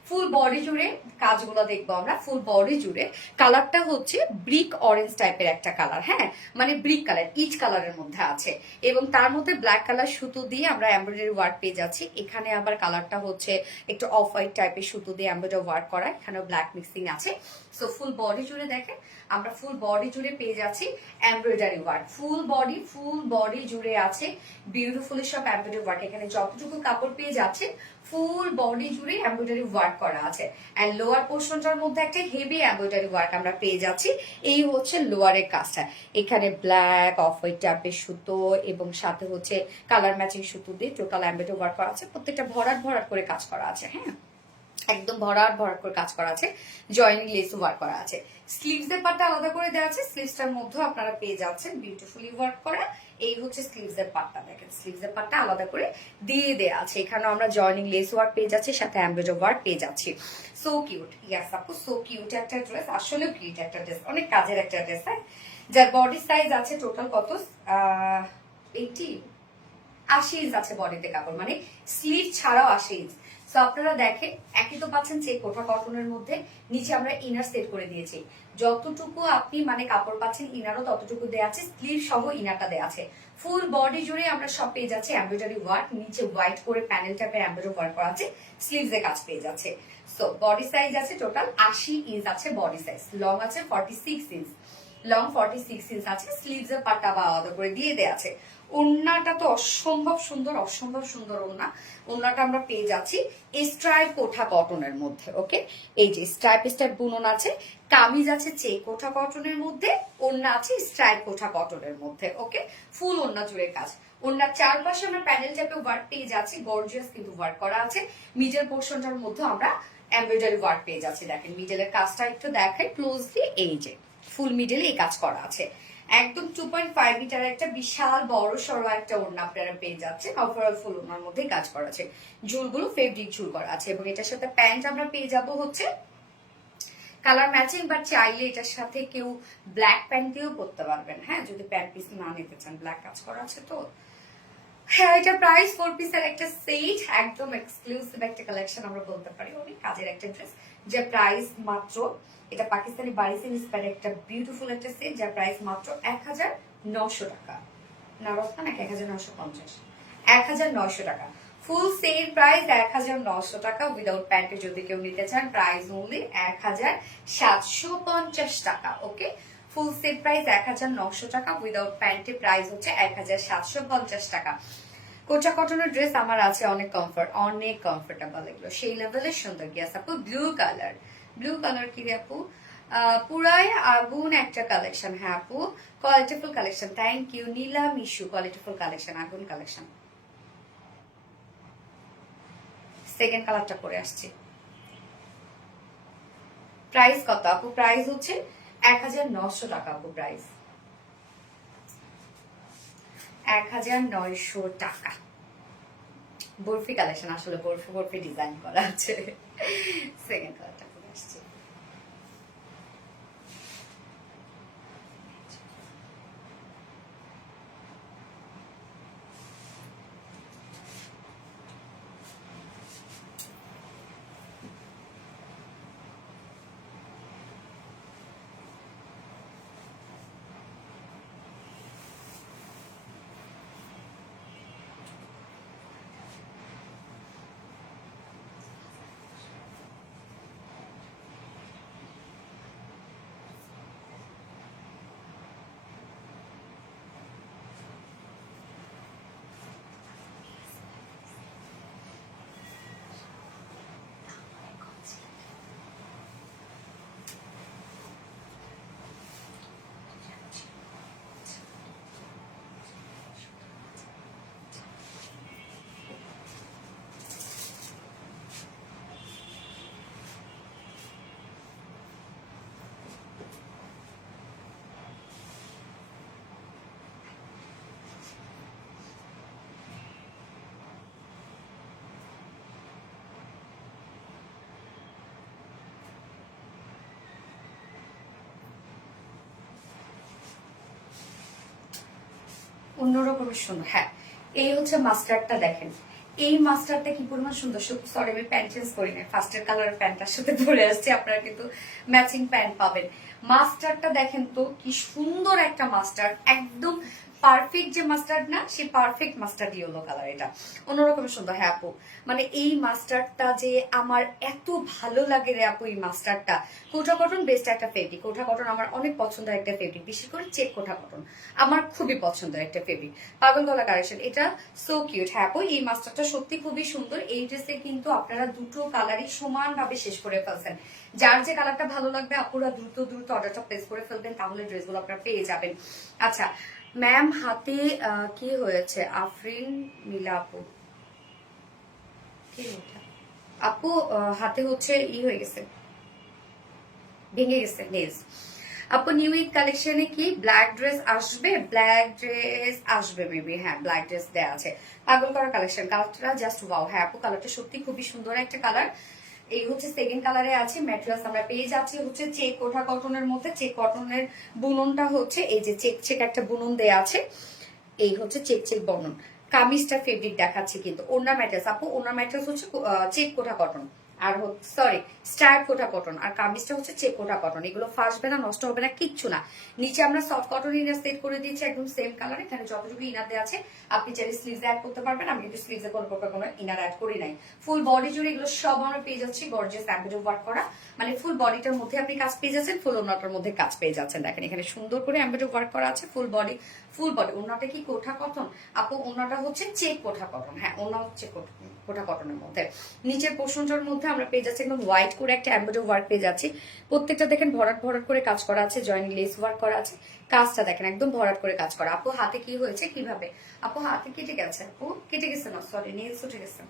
ফুল বডি জুড়ে কাজগুলো দেখবো আমরা। ফুল বডি জুড়ে কালারটা হচ্ছে ব্রিক অরেঞ্জ টাইপের একটা কালার, হ্যাঁ, মানে ব্রিক কালার, ইচ কালারের মধ্যে আছে, এবং তার মধ্যে ব্ল্যাক কালার সুতো দিয়ে আমরা এমব্রয়ডারি ওয়ার্ক পেয়ে যাচ্ছি। এখানে আবার কালারটা হচ্ছে একটু অফ হোয়াইট টাইপের সুতো দিয়ে এমব্রয়ডারি ওয়ার্ক করা, এখানেও ব্ল্যাক মিক্সিং আছে। সো ফুল বডি জুড়ে দেখেন আমরা ফুল বডি জুড়ে পেয়ে যাচ্ছি এমব্রয়ডারি ওয়ার্ক। ফুল বডি জুড়ে আছে বিউটিফুলি সব এমব্রয়ডারি ওয়ার্ক। এখানে যতটুকু কাপড় পেয়ে যাচ্ছে ফুল বডি জুড়ে এমব্রয়ডারি ওয়ার্ক করা আছে। এন্ড লোয়ার পোর্শনটার মধ্যে একটা হেভি এমব্রয়ডারি ওয়ার্ক আমরা পেয়ে যাচ্ছি। এই হচ্ছে লোয়ারের কাজটা, এখানে ব্ল্যাক অফ হোয়াইট টাইপের সুতো এবং সাথে হচ্ছে কালার ম্যাচিং সুতো দিয়ে টোটাল এমব্রয়ডারি ওয়ার্ক করা আছে। প্রত্যেকটা ভরাট ভরাট করে কাজ করা আছে, হ্যাঁ, একদম ভরাট ভরাট করে কাজ করা আছে। জয়েনিং লেস ওয়ার্ক করা আছে। স্লিভস এর পার্টটা আলাদা করে দেওয়া আছে, স্লিভসটার মধ্যে আপনারা পেয়ে যাচ্ছেন বিউটিফুলি ওয়ার্ক করা। এই হচ্ছে স্লিভস এর পার্টটা, দেখেন স্লিভস এর পার্টটা আলাদা করে দিয়ে দেওয়া আছে। এখানেও আমরা জয়েনিং লেস ওয়ার্ক পেয়ে যাচ্ছি, সাথে এমব্রয়ডারি ওয়ার্ক পেয়ে যাচ্ছি। সো কিউট, ইয়াস আপু, সো কিউট একটা ড্রেস, আসলে কিউট একটা ড্রেস, অনেক কাজের একটা ড্রেস, হ্যাঁ। যার বডি সাইজ আছে টোটাল কত, 80 ইঞ্চ আছে বডিতে কাপড়, মানে স্লিভ ছাড়াও 80 ইঞ্চ। সো আপনারা দেখেন একই তো পাচ্ছেন চেক কোটা কটনের মধ্যে, নিচে আমরা ইনার সেট করে দিয়েছি। যতটুকু আপনি মানে কাপড় পাচ্ছেন ইনারও ততটুকু দেওয়া আছে, স্লিভ সহ ইনারটা দেওয়া আছে। ফুল বডি জুড়ে আমরা সব পেয়ে যাচ্ছি এমব্রয়ডারি ওয়ার্ক, নিচে হোয়াইট করে প্যানেল টাইপের এমব্রয়ডারি ওয়ার্ক করা আছে, স্লিভস এর কাজ পেয়ে যাচ্ছে। সো বডি সাইজ আছে টোটাল 80 ইঞ্চ আছে বডি সাইজ, লং আছে 46 ইঞ্চ, লং 46 ইঞ্চ আছে। স্লিভস এর পাট্টা আলাদা করে দিয়ে দেওয়া আছে। ওড়নাটা তো অসম্ভব সুন্দর, অসম্ভব সুন্দর ওড়না। ওড়নাটা আমরা পেয়ে যাচ্ছি স্ট্রাইপ কোঠা কটনের মধ্যে, ওকে। এই যে স্ট্রাইপ বুনন আছে, কামিজ আছে চেক কোঠা কটনের মধ্যে, ওড়না আছে স্ট্রাইপ কোঠা কটনের মধ্যে, ওকে। ফুল ওড়না জুড়ে কাজ। ওড়নার চারপাশে আমরা প্যানেল টাইপের ওয়ার্ক পেয়ে যাচ্ছি, গর্জিয়াস কিন্তু ওয়ার্ক করা আছে। মিডল পোর্শনটার মধ্যে আমরা এমব্রয়ডারি ওয়ার্ক পেয়ে যাচ্ছি। দেখেন মিডলের কাজটা একটু দেখাই ক্লোজলি, এই যে ফুল মিডলে এই কাজ করা আছে। একদম 2.5 মিটার একটা বিশাল বড় সড়ো একটা ওড়না আপনারা পেয়ে যাচ্ছেন। ওভারঅল ফুল ওড়নার মধ্যে কাজ করা আছে, ঝুলগুলো ফেব্রিক ঝুল করা আছে, এবং এটার সাথে প্যান্ট আমরা পেয়ে যাব হচ্ছে কালার ম্যাচিং, বাট চাইলে এটার সাথে কেউ ব্ল্যাক প্যান্ট দিয়েও পরতে পারবেন, হ্যাঁ, যদি প্যান্ট পিস না নিতে চান, ব্ল্যাক কাজ করা আছে তো। হ্যাঁ, এটা প্রাইস 4 পিসের একটা সেট, একদম এক্সক্লুসিভ একটা কালেকশন আমরা বলতে পারি, অনেক কাজের একটা ড্রেস, যে প্রাইস মাত্র, এটা পাকিস্তানি বারিসি ইন্সপায়ার্ড একটা বিউটিফুল একটা সেট, যার প্রাইস মাত্র 1900 টাকা। না রত্না, নাকি 1950, 1900 টাকা। ফুল সেল প্রাইস 1900 টাকা, উইদাউট প্যান্টে যদি কেউ নিতে চান প্রাইস অনলি 1750 টাকা, ওকে। ফুল সেট প্রাইস 1900 টাকা, উইদাউট প্যান্টে প্রাইস হচ্ছে 1750 টাকা। কোচা কটনের ড্রেস আমার আছে, অনেক কমফোর্টেবল, এগুলো সেই লেভেলের সুন্দর। গিয়াস আপু, ব্লু কালার কি রে আপু? পুরাই আগুন একটা কালেকশন, হ্যাঁ আপু, qualityful collection, thank you. Nila Mishu, qualityful collection, আগুন কালেকশন। সেকেন্ড কালারটা পরে আসছে। প্রাইস কত আপু? প্রাইস হচ্ছে 1900 টাকা আপু, প্রাইস 1900 টাকা। বরফি কালেকশন, আসলে বরফি ডিজাইন করা আছে। সেকেন্ড কালারটা পরে আসছে। অন্যরকমের সুন্দর, হ্যাঁ। এই হচ্ছে মাস্টার্ডটা, দেখেন এই মাস্টারটা কি পরিমাণ সুন্দর। সরি আমি প্যান্ট চেঞ্জ করি না, ফার্স্টের কালারের প্যান্টটার সাথে ধরে আসছে, আপনারা কিন্তু ম্যাচিং প্যান্ট পাবেন। মাস্টারটা দেখেন তো কি সুন্দর একটা মাস্টার, একদম পারফেক্ট যে মাস্টার্ড না, সে পারফেক্ট মাস্টার্ড ইয়েলো কালার, এটা অন্যরকম সুন্দর। হ্যাঁ আপু, মানে এই মাস্টার্ডটা যে আমার এত ভালো লাগে রে আপু, এই মাস্টার্ডটা। কোটা কটন বেস্ট একটা ফেব্রিক, কোটা কটন আমার অনেক পছন্দের একটা ফেব্রিক, বিশেষ করে চেক কোটা কটন আমার খুবই পছন্দের একটা ফেব্রিক। পাগল গলা কালেকশন, এটা সো কিউট। হ্যাঁ আপু, এই মাস্টারটা সত্যি খুবই সুন্দর। এই ড্রেসে কিন্তু আপনারা দুটো কালারই সমানভাবে শেষ করে ফেলছেন। যার যে কালারটা ভালো লাগবে আপুরা দ্রুত দ্রুত অর্ডারটা প্লেস করে ফেলবেন, তাহলে ড্রেসগুলো আপনারা পেয়ে যাবেন। আচ্ছা ম্যাম, হাতে কি হয়েছে? আফরিন মিলা আপু, কি আপু হাতে হচ্ছে হয়ে গেছে, ভেঙে গেছে নেলস। আপু নিউ উইক কালেকশনে কি ব্ল্যাক ড্রেস আসবে? ব্ল্যাক ড্রেস আসবে মেবি, হ্যাঁ ব্ল্যাক ড্রেস দেওয়া আছে। পাগল করা কালেকশন, কালারটা জাস্ট ওয়াও। হ্যাঁ আপু, কালারটা সত্যি খুবই সুন্দর একটা কালার। এই হচ্ছে সেকেন্ড কালারে আছে। ম্যাটেরিয়ালস আমরা পেয়ে যাচ্ছি হচ্ছে চেক কোঠা কটনের মধ্যে। চেক কটনের বুননটা হচ্ছে এই যে চেক চেক একটা বুনন দেয়া আছে, এই হচ্ছে চেক চেক বর্ণন। কামিজটা ফেব্রিক দেখাচ্ছে কিন্তু ওনার ম্যাটেরিয়ালস আপু, ওনার ম্যাটেরিয়ালস হচ্ছে চেক কোঠা কটন, আর সরি স্ট্রাইপ কোটা কটন, আর কামিজটা হচ্ছে চেক কোটা কটন। এগুলো ফাসবে না, নষ্ট হবে না, কিচ্ছু না। নিচে আমরা সফট কটন ইনার সেট করে দিয়েছি একদম সেম কালার। এখানে যতটুকু ইনার দেওয়া আছে আপনি চাইলে স্লিভস অ্যাড করতে পারবেন। আমি কিন্তু স্লিভসে কোনো প্রকার কোনো ইনার অ্যাড করি নাই। ফুল বডি জুড়ে এগুলো সব আমরা পেয়ে যাচ্ছি গর্জিয়াস এমব্রয়ডারি ওয়ার্ক করা, মানে ফুল বডিটার মধ্যে আপনি কাজ পেয়ে যাচ্ছেন, ফুল ওনাটার মধ্যে কাজ পেয়ে যাচ্ছেন। দেখেন এখানে সুন্দর করে এমব্রয়ডারি ওয়ার্ক করা আছে ফুল বডি। ফুল বডি ওনাটা কি কোঠা কটন আপু? ওনাটা হচ্ছে চেক কোঠা কটন, হ্যাঁ ওনা হচ্ছে কোঠা কটনের মধ্যে। নিচের পোর্শনটার মধ্যে আমরা পেয়ে যাচ্ছি একদম হোয়াইট করে একটা এমব্রয়ডারি ওয়ার্ক পেয়ে যাচ্ছি। প্রত্যেকটা দেখেন ভরাট ভরাট করে কাজ করা আছে, জয়েন্ট লেস ওয়ার্ক করা আছে। কাজটা দেখেন একদম ভরাট করে কাজ করা। আপু হাতে কি হয়েছে? কিভাবে আপু হাতে কেটে গেছে? আপু কেটে গেছে না, সরি নেলস উঠে গেছে।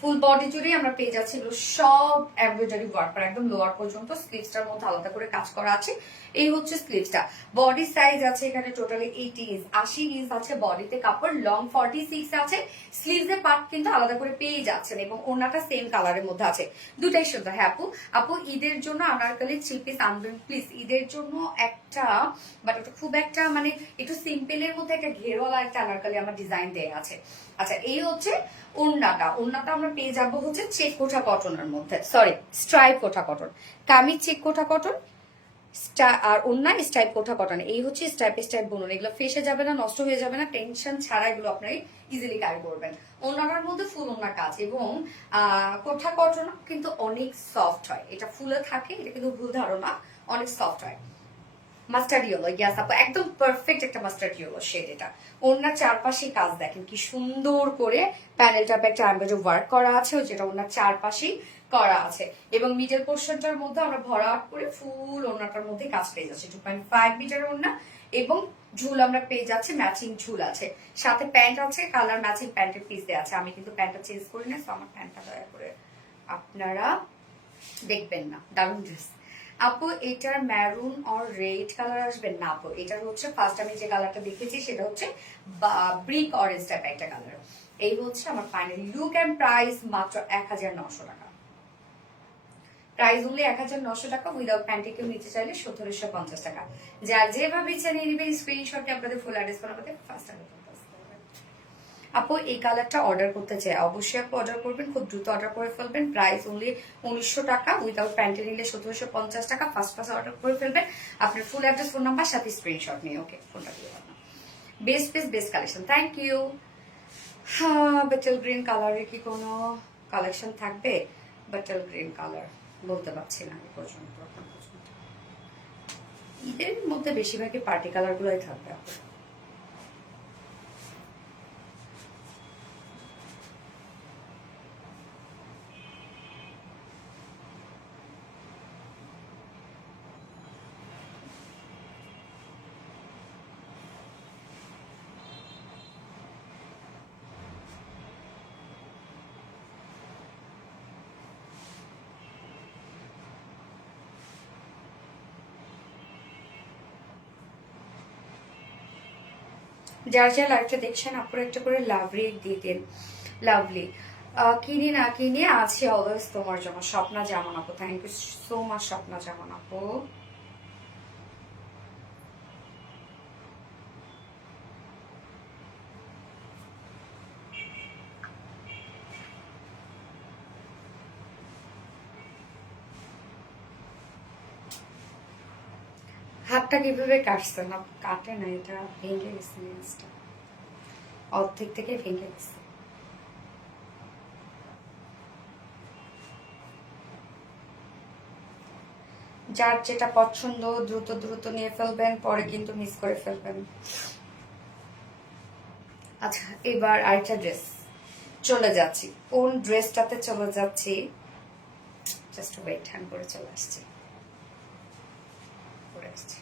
ফুল বডি জুড়ে আমরা পেয়ে যাচ্ছি এগুলো সব এমব্রয়ডারি ওয়ার্ক করা, একদম লোয়ার পর্যন্ত। স্লিভসটার মধ্যে আলাদা করে কাজ করা আছে। এই হচ্ছে স্লিভসটা। বডি সাইজ আছে এখানে টোটালি 80 ইঞ্চ, 80 ইঞ্চ আছে বডিতে কাপড়, লং 46 আছে। স্লিভসের পার্ট কিন্তু আলাদা করে পেয়ে যাচ্ছেন, এবং ওনাটা সেম কালারের মধ্যে আছে। দুটাই সুন্দর। হ্যাঁ আপু, আপু ঈদের জন্য আনারকলি 3 পিস আনবেন প্লিজ। ঈদের জন্য একটা, বাট ওটা খুব একটা মানে একটু সিম্পলের মধ্যে একটা ঘেরওয়ালা একটা আনারকলি আমার ডিজাইন দেয়া আছে। আচ্ছা এই হচ্ছে ওড়নাটা। ওড়নাটা আমরা পেয়ে যাবো হচ্ছে চেক কোঠা কটনের মধ্যে, সরি স্ট্রাইপ কোঠা কটন। কামিজ চেক কোঠা কটন, আর ওড়না স্ট্রাইপ কোঠা কটন। এই হচ্ছে স্ট্রাইপ স্ট্রাইপ বুনন। এগুলো ফেসে যাবে না, নষ্ট হয়ে যাবে না, টেনশন ছাড়া এগুলো আপনারা ইজিলি ক্যারি করবেন। ওড়নাটার মধ্যে ফুল ওড়না কাজ, এবং কোঠা কটন কিন্তু অনেক সফট হয়। এটা ফুলে থাকে, এটা কিন্তু ভুল ধারণা, অনেক সফট হয়। মাস্টার্ড ইয়েলো, ইয়াস আপু একদম পারফেক্ট একটা মাস্টার্ড ইয়েলো শেড এটা। ওনার চারপাশে কাজ দেখেন কি সুন্দর করে প্যানেলটাতে একটা এমব্রয়ডারি ওয়ার্ক করা আছে, যেটা ওনার চারপাশেই করা আছে। এবং মিডল পোর্শনটার মধ্যে আমরা ভরাট করে ফুল ওনাটার মধ্যে কাজ পেয়ে যাচ্ছি। 2.5 মিটার ওনা, এবং ঝুল আমরা পেয়ে যাচ্ছি, ম্যাচিং ঝুল আছে, সাথে প্যান্ট আছে, কালার ম্যাচিং প্যান্টের পিস দেওয়া আছে। আমি কিন্তু প্যান্টটা চেঞ্জ করি না, তো আমার প্যান্টটা দয়া করে আপনারা দেখবেন না। দারুণ ড্রেস আপু। এটার ম্যারুন আর রেড কালার আসবে না আপু, এটার হচ্ছে ফার্স্ট আমি যে কালারটা দেখেছি সেটা হচ্ছে ব্রিক অরেঞ্জ টাইপ একটা কালার। এই হচ্ছে আমার ফাইনালি লুক এন্ড প্রাইস মাত্র 1900 টাকা। প্রাইস অনলি 1900 টাকা। উইদাউট প্যান্টে কেউ নিতে চাইলে 1750 টাকা। যার যেভাবে ইচ্ছা নিয়ে নেবেন, স্ক্রিনশটে আপনাদের ফুল অ্যাড্রেস বানাতে ফার্স্ট আপু এই কালারটা অর্ডার করতে চাই, অবশ্যই আপু অর্ডার করবেন, খুব দ্রুত অর্ডার করে ফেলবেন। প্রাইস অনলি 1900 টাকা, উইদাউট প্যান্টে নিলে 1750 টাকা। ফার্স্ট ফার্স্ট অর্ডার করে ফেলবেন আপনার ফুল অ্যাড্রেস, ফোন নাম্বার সাথে স্ক্রিনশট নিয়ে। ওকে, ফোনটা দিয়ে দেবেন। Best piece best collection, thank you. হ্যাঁ বাটেল গ্রিন কালারের কি কোনো কালেকশন থাকবে? বাটেল গ্রিন কালার বলতে পারছি না এই পর্যন্ত। ঈদের মধ্যে বেশিরভাগই পার্টি কালার গুলোই থাকবে আপু। যার যা লাইভটা দেখছেন আপুর একটা করে লাভ রেট দিয়ে দিন। লাভলি কিনি না কিনে আছে অলওয়েজ তোমার জন্য, স্বপ্না জামান আপু। Thank you so much Swapna Zaman আপু। হাতটা কিভাবে কাটছে না, কাটে না, এটা ভেঙে গেছে, জিনিসটা অর্ধেক থেকে ভেঙে গেছে। যার যেটা পছন্দ দ্রুত দ্রুত নিয়ে ফেলবেন, পরে কিন্তু মিস করে ফেলবেন। আচ্ছা, এবার আরেকটা ড্রেস চলে যাচ্ছি। কোন ড্রেসটাতে চলে যাচ্ছি, জাস্ট ওয়েট, হ্যান্ড করে চলে আসছি, করে আসছি।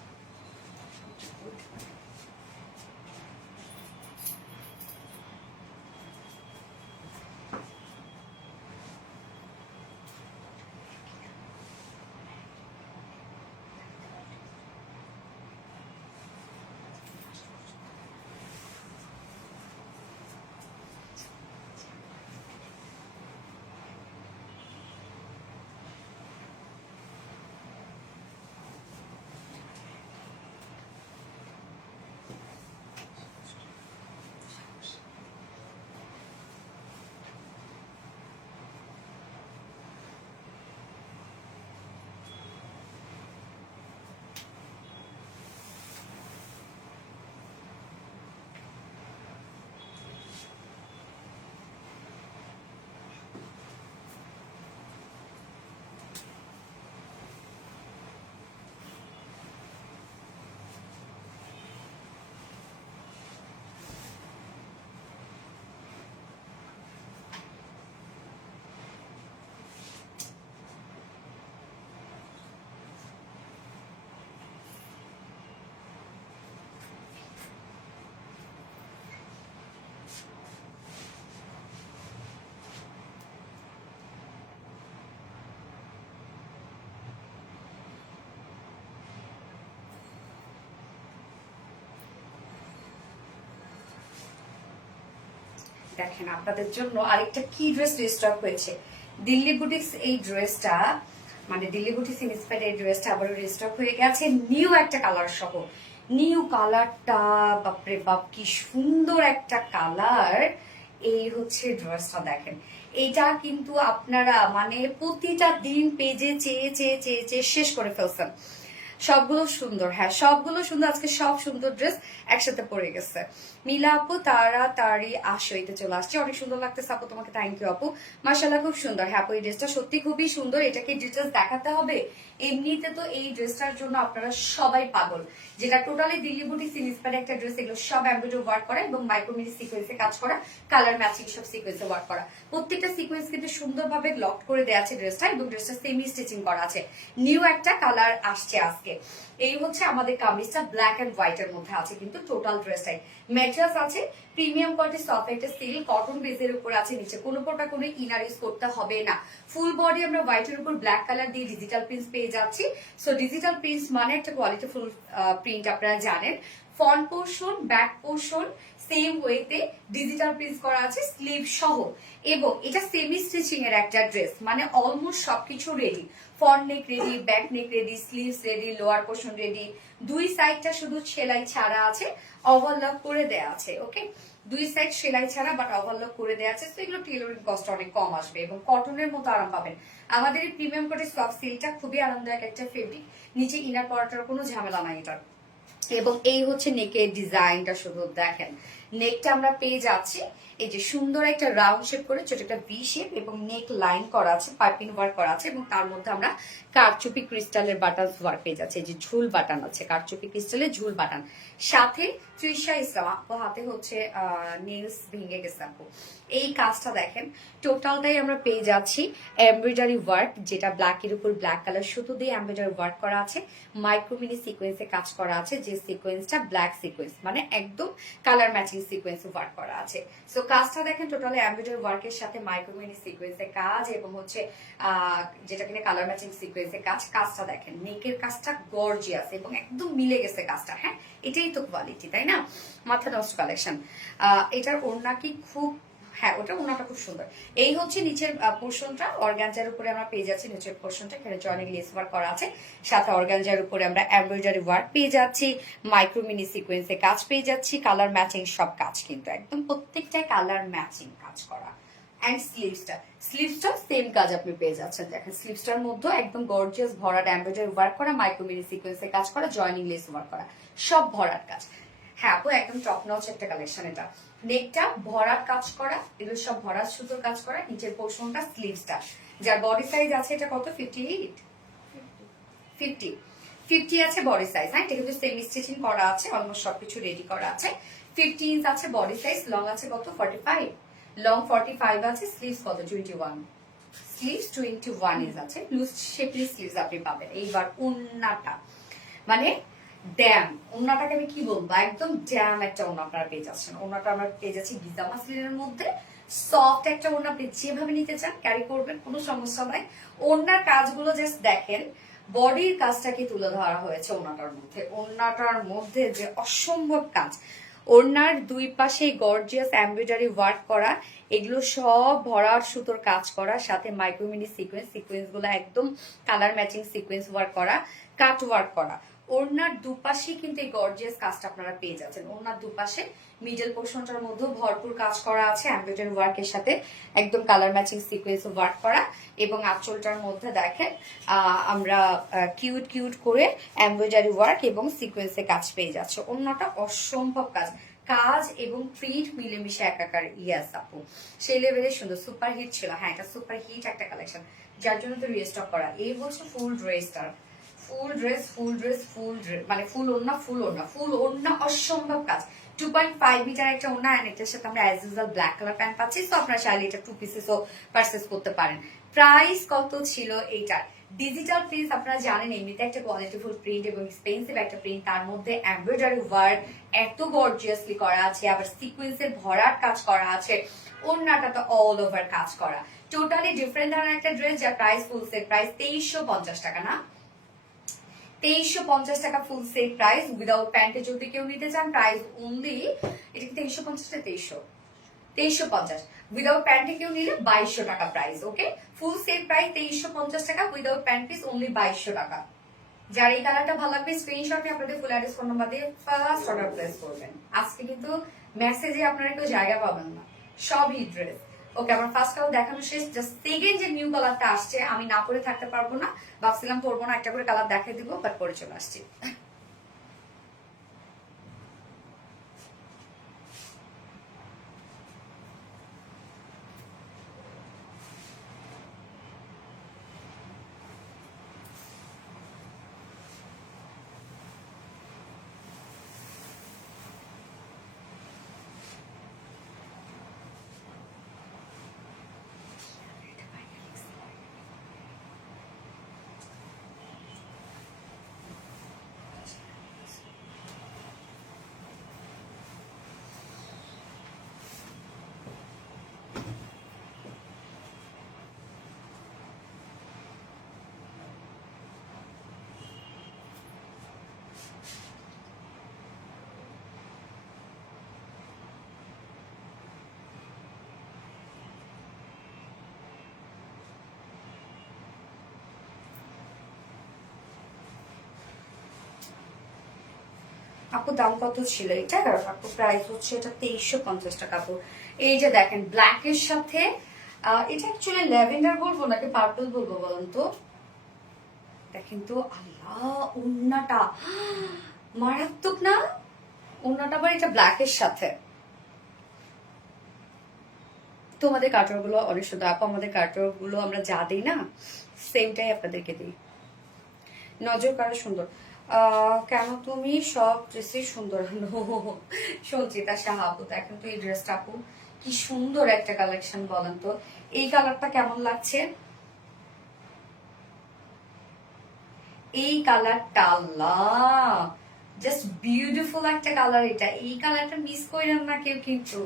দেখেন, আপনাদের জন্য আরেকটা কি ড্রেস রিস্টক হয়েছে। দিল্লি বুটিক্স এই ড্রেসটা, মানে দিল্লি বুটিক্স ইন্সপায়ার্ড এই ড্রেসটা আবারও রিস্টক হয়ে গেছে, নিউ একটা কালার সহ। নিউ কালারটা বাপরে বাপ, কি সুন্দর একটা কালার। এই হচ্ছে ড্রেসটা, দেখেন। এটা কিন্তু আপনারা মানে প্রতিটা দিন পেজে চেয়ে চেয়ে চেয়ে চেয়ে শেষ করে ফেলছেন। সবগুলো সুন্দর, হ্যাঁ সবগুলো সুন্দর। আজকে সব সুন্দর ড্রেস একসাথে পরে গেছে। মিলা আপু তাড়াতাড়ি আসো, এতে চলে আসছে, অনেক সুন্দর লাগতেছে আপু, তোমাকে থ্যাংক ইউ আপু। মাশাআল্লাহ খুব সুন্দর। হ্যাঁ আপু, এই ড্রেসটা সত্যি খুবই সুন্দর। এটাকে ডিটেলস দেখাতে হবে? এমনিতে তো এই ড্রেসটার জন্য আপনারা সবাই পাগল, যেটা টোটালি দিল্লি বুটিক ইন্সপায়ার্ড একটা ড্রেস। এগুলো সব এমব্রয়ডারি ওয়ার্ক করা এবং মাইক্রোমিনি সিকোয়েন্সে কাজ করা, কালার ম্যাচিং সব সিকোয়েন্সে ওয়ার্ক করা। প্রত্যেকটা সিকোয়েন্স কিন্তু সুন্দরভাবে লক করে দেওয়া আছে ড্রেসটা, এবং ড্রেসটা সেমি স্টিচিং করা আছে। নিউ একটা কালার আসছে আজকে। এই হচ্ছে আমাদের কামিজটা, ব্ল্যাক এন্ড হোয়াইট এর মধ্যে আছে কিন্তু টোটাল ড্রেসটাই। ম্যাটেরিয়ালস আছে প্রিমিয়াম কোয়ালিটি সফট একটা সিল্ক কটন বেজের উপর আছে, নিচে কোনো প্রকার কোনো ইনার ইউজ করতে হবে না। ফুল বডি আমরা হোয়াইট এর উপর ব্ল্যাক কালার দিয়ে ডিজিটাল প্রিন্টস পেয়ে যাচ্ছি। সো ডিজিটাল প্রিন্টস মানে একটা কোয়ালিটিফুল প্রিন্ট, আপনারা জানেন। Front portion, back portion same ওয়েতে ডিজিটাল প্রিন্টস করা আছে স্লিভ সহ, এবং এটা সেমি স্টিচিং এর একটা ড্রেস, মানে অলমোস্ট সবকিছু রেডি। ফ্রন্ট নেক ready, back neck ready, sleeves ready, lower portion ready. দুই সাইডটা শুধু সেলাই ছাড়া আছে, ওভারলক করে দেয়া আছে। ওকে, দুই সাইড সেলাই ছাড়া বাট ওভারলক করে দেয়া আছে। তো এগুলো টেলরিং কস্ট অনেক কম আসবে এবং কটনের মতো আরাম পাবেন। আমাদের এই প্রিমিয়াম কোয়ালিটি সফট সিল্কটা খুবই আরামদায়ক একটা ফেব্রিক, নিচে ইনার পরাটার কোনো ঝামেলা নাই এটার। এবং এই হচ্ছে নেকের ডিজাইনটা, শুধু দেখেন নেকটা আমরা পেয়ে যাচ্ছি এই যে সুন্দর একটা রাউন্ড শেপ করে ছোট একটা ভি শেপ, এবং নেক লাইন করা আছে, পাইপিং ওয়ার্ক করা আছে, এবং তার মধ্যে আমরা কারচুপি ক্রিস্টালের বাটন ওয়ার্ক পেয়ে যাচ্ছে। এই যে ঝুল বাটন আছে, কারচুপি ক্রিস্টালের ঝুল বাটন, সাথে তৃষা ইসলাম আপু হাতে হচ্ছে নেলস ভেঙে গেছে আপু। এই কাজটা দেখেন, টোটালটাই আমরা পেয়ে যাচ্ছি এমব্রয়ডারি ওয়ার্ক, যেটা ব্ল্যাক এর উপর ব্ল্যাক কালার সুতো দিয়ে এমব্রয়ডারি ওয়ার্ক করা আছে, মাইক্রোমিনি সিকোয়েন্সে কাজ করা আছে, যে সিকোয়েন্সটা ব্ল্যাক সিকোয়েন্স, মানে একদম কালার ম্যাচিং সিকোয়েন্সে ওয়ার্ক করা আছে। সো কাজটা দেখেন, টোটালি এমব্রয়ডারি ওয়ার্কের সাথে মাইক্রোমিনি সিকোয়েন্সে কাজ, এবং হচ্ছে যেটা কিনা কালার ম্যাচিং সিকোয়েন্সে কাজ। কাজটা দেখেন, নেকের কাজটা গর্জিয়াস এবং একদম মিলে গেছে কাজটা। হ্যাঁ, এটাই তো কোয়ালিটি, তাই না? মাথা নষ্ট কালেকশন। এটার ওড়না কি খুব, হ্যাঁ ওটা ওনাটা খুব সুন্দর। এই হচ্ছে নিচের পোর্শনটা, অর্গানজার উপরে আমরা পেয়ে যাচ্ছি নিচের পোর্শনটা, এখানে জয়েনিং লেস ওয়ার্ক করা আছে, সাথে অর্গানজার উপরে আমরা এমব্রয়ডারি ওয়ার্ক পেয়ে যাচ্ছি, মাইক্রোমিনি সিকোয়েন্সে কাজ পেয়ে যাচ্ছি, কালার ম্যাচিং সব কাজ, কিন্তু একদম প্রত্যেকটাই কালার ম্যাচিং কাজ করা। অ্যান্ড স্লিভসটা সেম কাজ আপনি পেয়ে যাচ্ছেন। দেখেন স্লিভসটার মধ্যে একদম গর্জিয়াস ভরাট এমব্রয়ডারি ওয়ার্ক করা, মাইক্রো মিনি সিকোয়েন্সে কাজ করা, জয়নিং লেস ওয়ার্ক করা, সব ভরাট কাজ। হ্যাঁ আপু একদম টপ নচ একটা কালেকশন এটা। নেকটা ভরাট কাজ করা, এগুলো সব ভরাট সুতোর কাজ করা, নিচের পোর্শনটা স্লিভসটা, যার বডি সাইজ আছে এটা কত 58 50 50 আছে বডি সাইজ। হ্যাঁ এটা কিন্তু সেমি স্টিচিং করা আছে, অলমোস্ট সবকিছু রেডি করা আছে। 50 ইঞ্চ আছে বডি সাইজ, লং আছে কত 45, লং 45 আছে, স্লিভস কত 21, স্লিভস 21 ইঞ্চ আছে, লুজ শেপলি স্লিভস আপনি পাবেন। এইবার ওন্নাটা মানে ড্যাম, ওন্নাটাকে আমি কি বলবো, একদম ড্যাম একটা ওন্না আপনারা পেয়ে যাচ্ছেন। ওন্নাটা আমরা পেয়ে যাচ্ছি গিজা মাসলিনের মধ্যে, সফট একটা ওন্না আপনি যেভাবে নিতে চান ক্যারি করবেন, কোনো সমস্যা নাই। ওন্নার কাজগুলো জাস্ট দেখেন, বডির কাজটাকে তুলে ধরা হয়েছে ওন্নাটার মধ্যে। ওন্নাটার মধ্যে যে অসম্ভব কাজ, ওড়নার দুই পাশে গর্জিয়াস এমব্রয়ডারি ওয়ার্ক করা, এগুলো সব ভরাট সুতোর কাজ করা, সাথে মাইক্রোমিনি সিকোয়েন্স গুলো একদম কালার ম্যাচিং সিকোয়েন্স ওয়ার্ক করা, কাট ওয়ার্ক করা। ওড়নার দুপাশে কিন্তু এই গর্জিয়াস কাজটা আপনারা পেয়ে যাচ্ছেন। ওড়নার দুপাশে মিডল পোর্শনটার মধ্যে ভরপুর কাজ করা আছে এমব্রয়ডারি ওয়ার্কের সাথে, একদম কালার ম্যাচিং সিকোয়েন্স ওয়ার্ক করা, এবং আঁচলটার মধ্যে দেখেন আমরা কিউট করে এমব্রয়ডারি ওয়ার্ক এবং সিকোয়েন্সে কাজ পেয়ে যাচ্ছে। ওড়নাটা অসম্ভব কাজ এবং প্রিন্ট মিলেমিশে একাকার। ইয়াস আপু সেই লেভেলের সুন্দর, সুপার হিট ছিল। হ্যাঁ এটা সুপার হিট একটা কালেকশন, যার জন্য তো রিস্টক করা। এই হচ্ছে ফুল ড্রেসটার, ফুল ড্রেস মানে ফুল ওড়না অসম্ভব কাজ। 2.5 মিটার একটা ওড়না, এন্ড এটার সাথে আমরা as usual black colour pant পাচ্ছি। তো আপনারা চাইলে এটা 2 পিসেসও পারচেজ করতে পারেন। প্রাইস কত ছিল এইটার? ডিজিটাল প্রিন্ট আপনারা জানেন এমনিতে একটা কোয়ালিটিফুল প্রিন্ট এবং এক্সপেন্সিভ একটা প্রিন্ট, তার মধ্যে এমব্রয়ডারি ওয়ার্ক এত গর্জিয়াসলি করা আছে, আবার সিকোয়েন্সের ভরাট কাজ করা আছে, ওড়নাটা তো অল ওভার কাজ করা। টোটালি ডিফারেন্ট ধরনের একটা ড্রেস, যার প্রাইস ফুল সেট প্রাইস 2350 টাকা। না 2350 টাকা ফুল সেট প্রাইস। উইদাউট প্যান্টে যদি কেউ নিতে চান প্রাইস অনলি, এটা কি 2350 টা 2350, উইদাউট প্যান্টে কেউ নিলে 2200 টাকা প্রাইস। ওকে ফুল সেট প্রাইস 2350 টাকা, উইদাউট প্যান্ট পিস অনলি 2200 টাকা। যার এই কালারটা ভালো লাগবে স্ক্রিনশট নিয়ে আপনাদের ফুল অ্যাড্রেস ফোন নাম্বার দিয়ে ফার্স্ট অর্ডার প্লেস করবেন। আজকে কিন্তু মেসেজে আপনারা কেউ জায়গা পাবেন না, সব হিট ড্রেস। ওকে আমার ফার্স্ট কালার দেখানো শেষ, জাস্ট সেকেন্ড যে নিউ কালারটা আসছে আমি না পরে থাকতে পারবো না, ভাবছিলাম পরবো না, একটা করে কালার দেখাই দিব, বাট পরে চলে আসছি। আপু দাম কত ছিল এটা? আপু প্রাইস হচ্ছে এটা 2350 টাকা। আপু এই যে দেখেন ব্ল্যাক এর সাথে এটা অ্যাকচুয়ালি ল্যাভেন্ডার বলবো নাকি পার্পল বলবো বলেন তো? দেখেন তো আল্লাহ ওন্নাটা মারাত্মক না? ওন্নাটা আবার এটা ব্ল্যাক এর সাথে। তোমাদের কাটার গুলো অনেক সুন্দর আপু, আমাদের কাটার গুলো আমরা যা দিই না সেমটাই আপনাদেরকে দিই। নজর কারা সুন্দর, কেন তুমি সব ড্রেসই সুন্দর। সঞ্চিতা শাহ আপু দেখেন তো এই ড্রেসটা আপু কি সুন্দর একটা কালেকশন, বলেন তো এই কালারটা কেমন লাগছে? এই কালারটা আল্লাহ জাস্ট বিউটিফুল একটা কালার। এটা এই কালারটা মিস করেন না কেউ, কিন্তু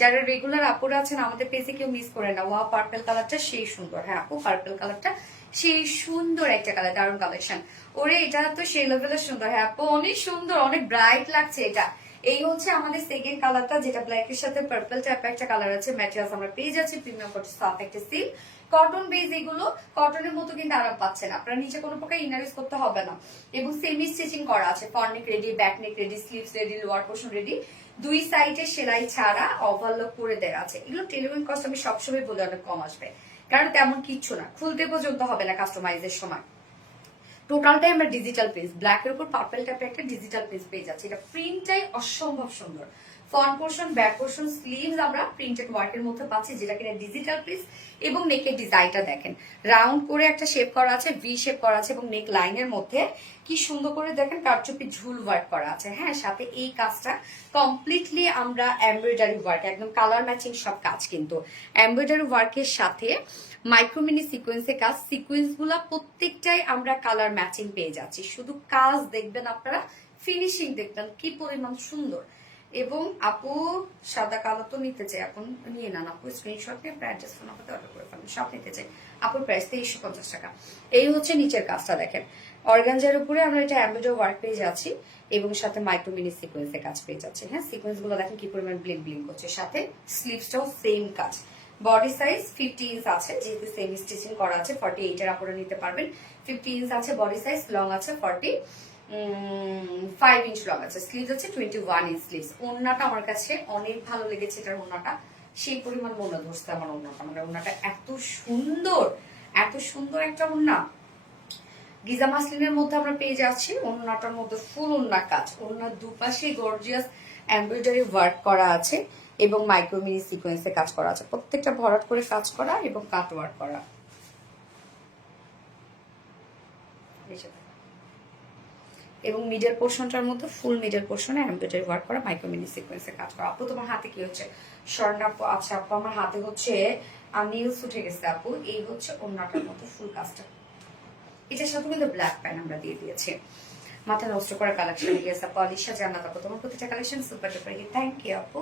যারা রেগুলার আপুরা আছেন আমাদের পেজে কেউ মিস করে না। ওয়া পার্পল কালারটা সেই সুন্দর। হ্যাঁ আপু পার্পল কালারটা সেই সুন্দর একটা কালার, দারুণ কালেকশন। ওরে এটা তো সেই লেভেলের সুন্দর। হ্যাঁ আপু অনেক সুন্দর, অনেক ব্রাইট লাগছে এটা। এই হচ্ছে আমাদের সেকেন্ড কালারটা, যেটা ব্ল্যাক এর সাথে পার্পল টাইপ একটা কালার আছে। ম্যাটেরিয়ালস আমরা পেয়ে যাচ্ছি প্রিমিয়াম সফট একটা সিল্ক কটন বেস। এগুলো কটনের মতো কিন্তু আরাম পাচ্ছেন, আপনারা নিচে কোনো প্রকার ইনার ইউজ করতে হবে না, এবং সেমি স্টিচিং করা আছে। ফ্রন্ট নেক ready, back neck ready, sleeves ready, lower portion ready, দুই সাইডে সেলাই ছাড়া ওভারলক করে দেওয়া আছে। এগুলো টেলিফোন কস্ট আমি সবসময় বলে অনেক কম আসবে, কারণ তেমন কিচ্ছু না, খুলতে পর্যন্ত হবে না কাস্টমাইজের সময়। টোটালটাই আমরা ডিজিটাল প্রিন্ট, ব্ল্যাকের উপর পার্পল টাইপের একটা ডিজিটাল প্রিন্ট পেয়ে যাচ্ছে। এটা প্রিন্টটাই অসম্ভব সুন্দর। Front portion, back portion, sleeves আমরা প্রিন্টেড ওয়ার্কের মধ্যে পাচ্ছি, যেটা কিনা ডিজিটাল প্রিন্ট। এবং নেকের ডিজাইনটা দেখেন, রাউন্ড করে একটা শেপ করা আছে, ভি শেপ করা আছে, এবং নেক লাইনের মধ্যে কি সুন্দর করে দেখেন কারচুপি ঝুল ওয়ার্ক করা আছে। হ্যাঁ, সাথে এই কাজটা কমপ্লিটলি আমরা এমব্রয়ডারি ওয়ার্ক, একদম কালার ম্যাচিং সব কাজ, কিন্তু এমব্রয়ডারি ওয়ার্কের সাথে মাইক্রোমিনি সিকোয়েন্সের কাজ। সিকোয়েন্স গুলা প্রত্যেকটাই আমরা কালার ম্যাচিং পেয়ে যাচ্ছি। শুধু কাজ দেখবেন আপনারা, ফিনিশিং দেখবেন কি পরিমাণ সুন্দর। এবং আপু সাদা কালো তো নিতে চাই, এখন নিয়ে নেন আপু, স্ক্রিনশট নিয়ে অ্যাড্রেস ফোন নাম্বার অর্ডার করে ফেলেন, সব নিতে চাই। আপুর প্রাইস 2350 টাকা। এই হচ্ছে নিচের কাজটা দেখেন, অর্গানজার উপরে আমরা এটা এমব্রয়ডারি ওয়ার্ক পেয়ে যাচ্ছি, এবং সাথে মাইক্রোমিনি সিকোয়েন্সের কাজ পেয়ে যাচ্ছে। হ্যাঁ, সিকোয়েন্স গুলো দেখেন কি পরিমাণ ব্লিং ব্লিং করছে, সাথে স্লিভসটাও সেম কাজ। বডি সাইজ 50 ইঞ্চ আছে, যেহেতু সেম স্টিচিং করা আছে। 48 এর আপনারা নিতে পারবেন। 50 ইঞ্চ আছে বডি সাইজ, লং আছে 45 ইঞ্চ লং আছে, স্লিভস আছে 21 ইঞ্চ স্লিভস। ওড়নাটা আমার কাছে অনেক ভালো লেগেছে, এটার ওড়নাটা সেই পরিমাণ মনে ধরছে আমার ওড়নাটা, মানে ওড়নাটা এত সুন্দর, এত সুন্দর একটা ওড়না। গিজা মাসলিনের মধ্যে আমরা পেয়ে যাচ্ছি, ওড়নাটার মধ্যে ফুল ওড়না কাজ, ওড়নার দুপাশে গর্জিয়াস এমব্রয়ডারি ওয়ার্ক করা আছে, এবং মাইক্রোমিনি সিকোয়েন্সে কাজ করা আছে, প্রত্যেকটা ভরাট করে কাজ করা এবং কাট ওয়ার্ক করা। এবং মিডল পোর্শনটার মধ্যে ফুল মিডল পোর্শনে এমব্রয়ডারি ওয়ার্ক করা, মাইক্রোমিনি সিকোয়েন্সে কাজ করা। আপু তোমার হাতে কি হচ্ছে? স্বর্ণা আপু, আচ্ছা আপু আমার হাতে হচ্ছে নীলস উঠে গেছে আপু। এই হচ্ছে ওড়নাটার মধ্যে ফুল কাজটা, এটার সাথে কিন্তু ব্ল্যাক প্যান আমরা দিয়ে দিয়েছি। মাথা নষ্ট করা কালেকশন গেছে আপু। আলিশা জান্নাত আপু, তোমার প্রতিটা collection super duper hit, thank you আপু।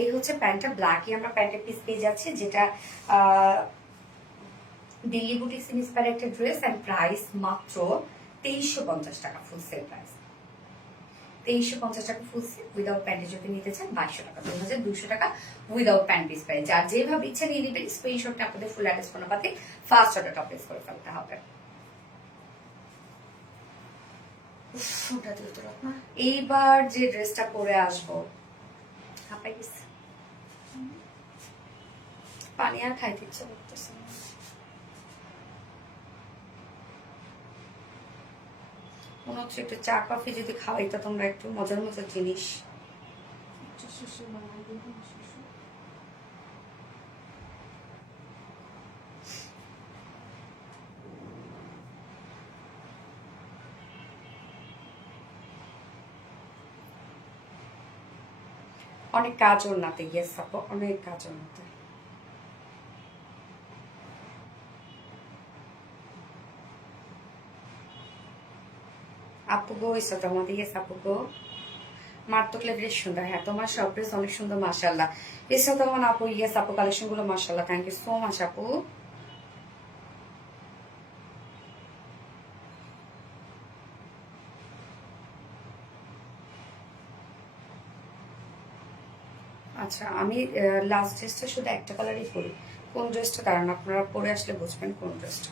এই হচ্ছে প্যান্টটা, ব্ল্যাকই আমরা প্যান্টের পিস পেয়ে যাচ্ছি, যেটা দিল্লি বুটিক্স ইন্সপায়ার একটা ড্রেস, এন্ড প্রাইস মাত্র 2350 টাকা, ফুল সেল প্রাইস 2350 টাকা ফুল সেল। উইদাউট প্যান্টে যদি নিতে চান 2200 টাকা, 2200 টাকা উইদাউট প্যান্ট পিস প্রাইস। যার যেভাবে ইচ্ছা নিয়ে নেবেন, স্ক্রিনশটটা আপনাদের ফুল অ্যাড্রেস ফোন নাম্বারে ফার্স্ট অর্ডারটা প্লেস করে ফেলতে হবে। এইবার যে ড্রেসটা পরে আসবো, পানি আর খাইতে ইচ্ছা করতেছে, মনে হচ্ছে একটু চা কফি যদি খাওয়াই তো তোমরা, একটু মজার মজার জিনিস। অনেক কাজ ওর নাতে, ইয়েস আপু, অনেক কাজ ওর নাতে। আপু গো এসো তো আমাদের, ইয়েস আপু গো। মারতকলে বেশ সুন্দর, হ্যাঁ তোমার সব ড্রেস অনেক সুন্দর মাশাআল্লাহ। এসো তখন আপু, ইয়েস আপু, কালেকশন গুলো মাশাআল্লাহ, থ্যাংক ইউ সো মাচ আপু। আচ্ছা, আমি লাস্ট ড্রেসটা শুধু একটা কালারই পরি। কোন ড্রেসটা কারণ আপনারা পরে আসলে বুঝবেন কোন ড্রেসটা।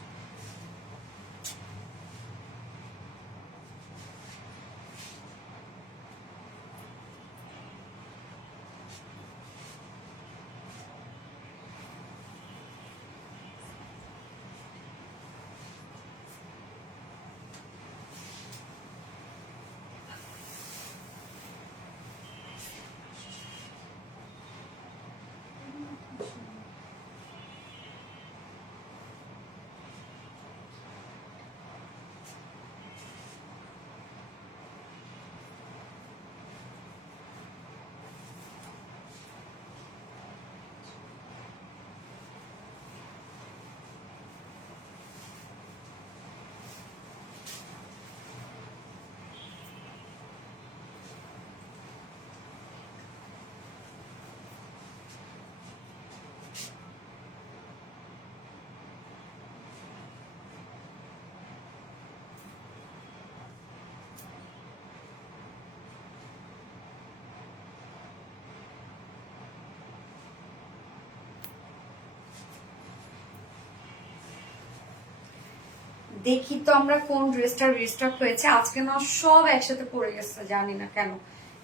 দেখি তো আমরা কোন ড্রেসটা রিস্টক হয়েছে আজকে, না সব একসাথে পড়ে গেছে, জানি না কেন।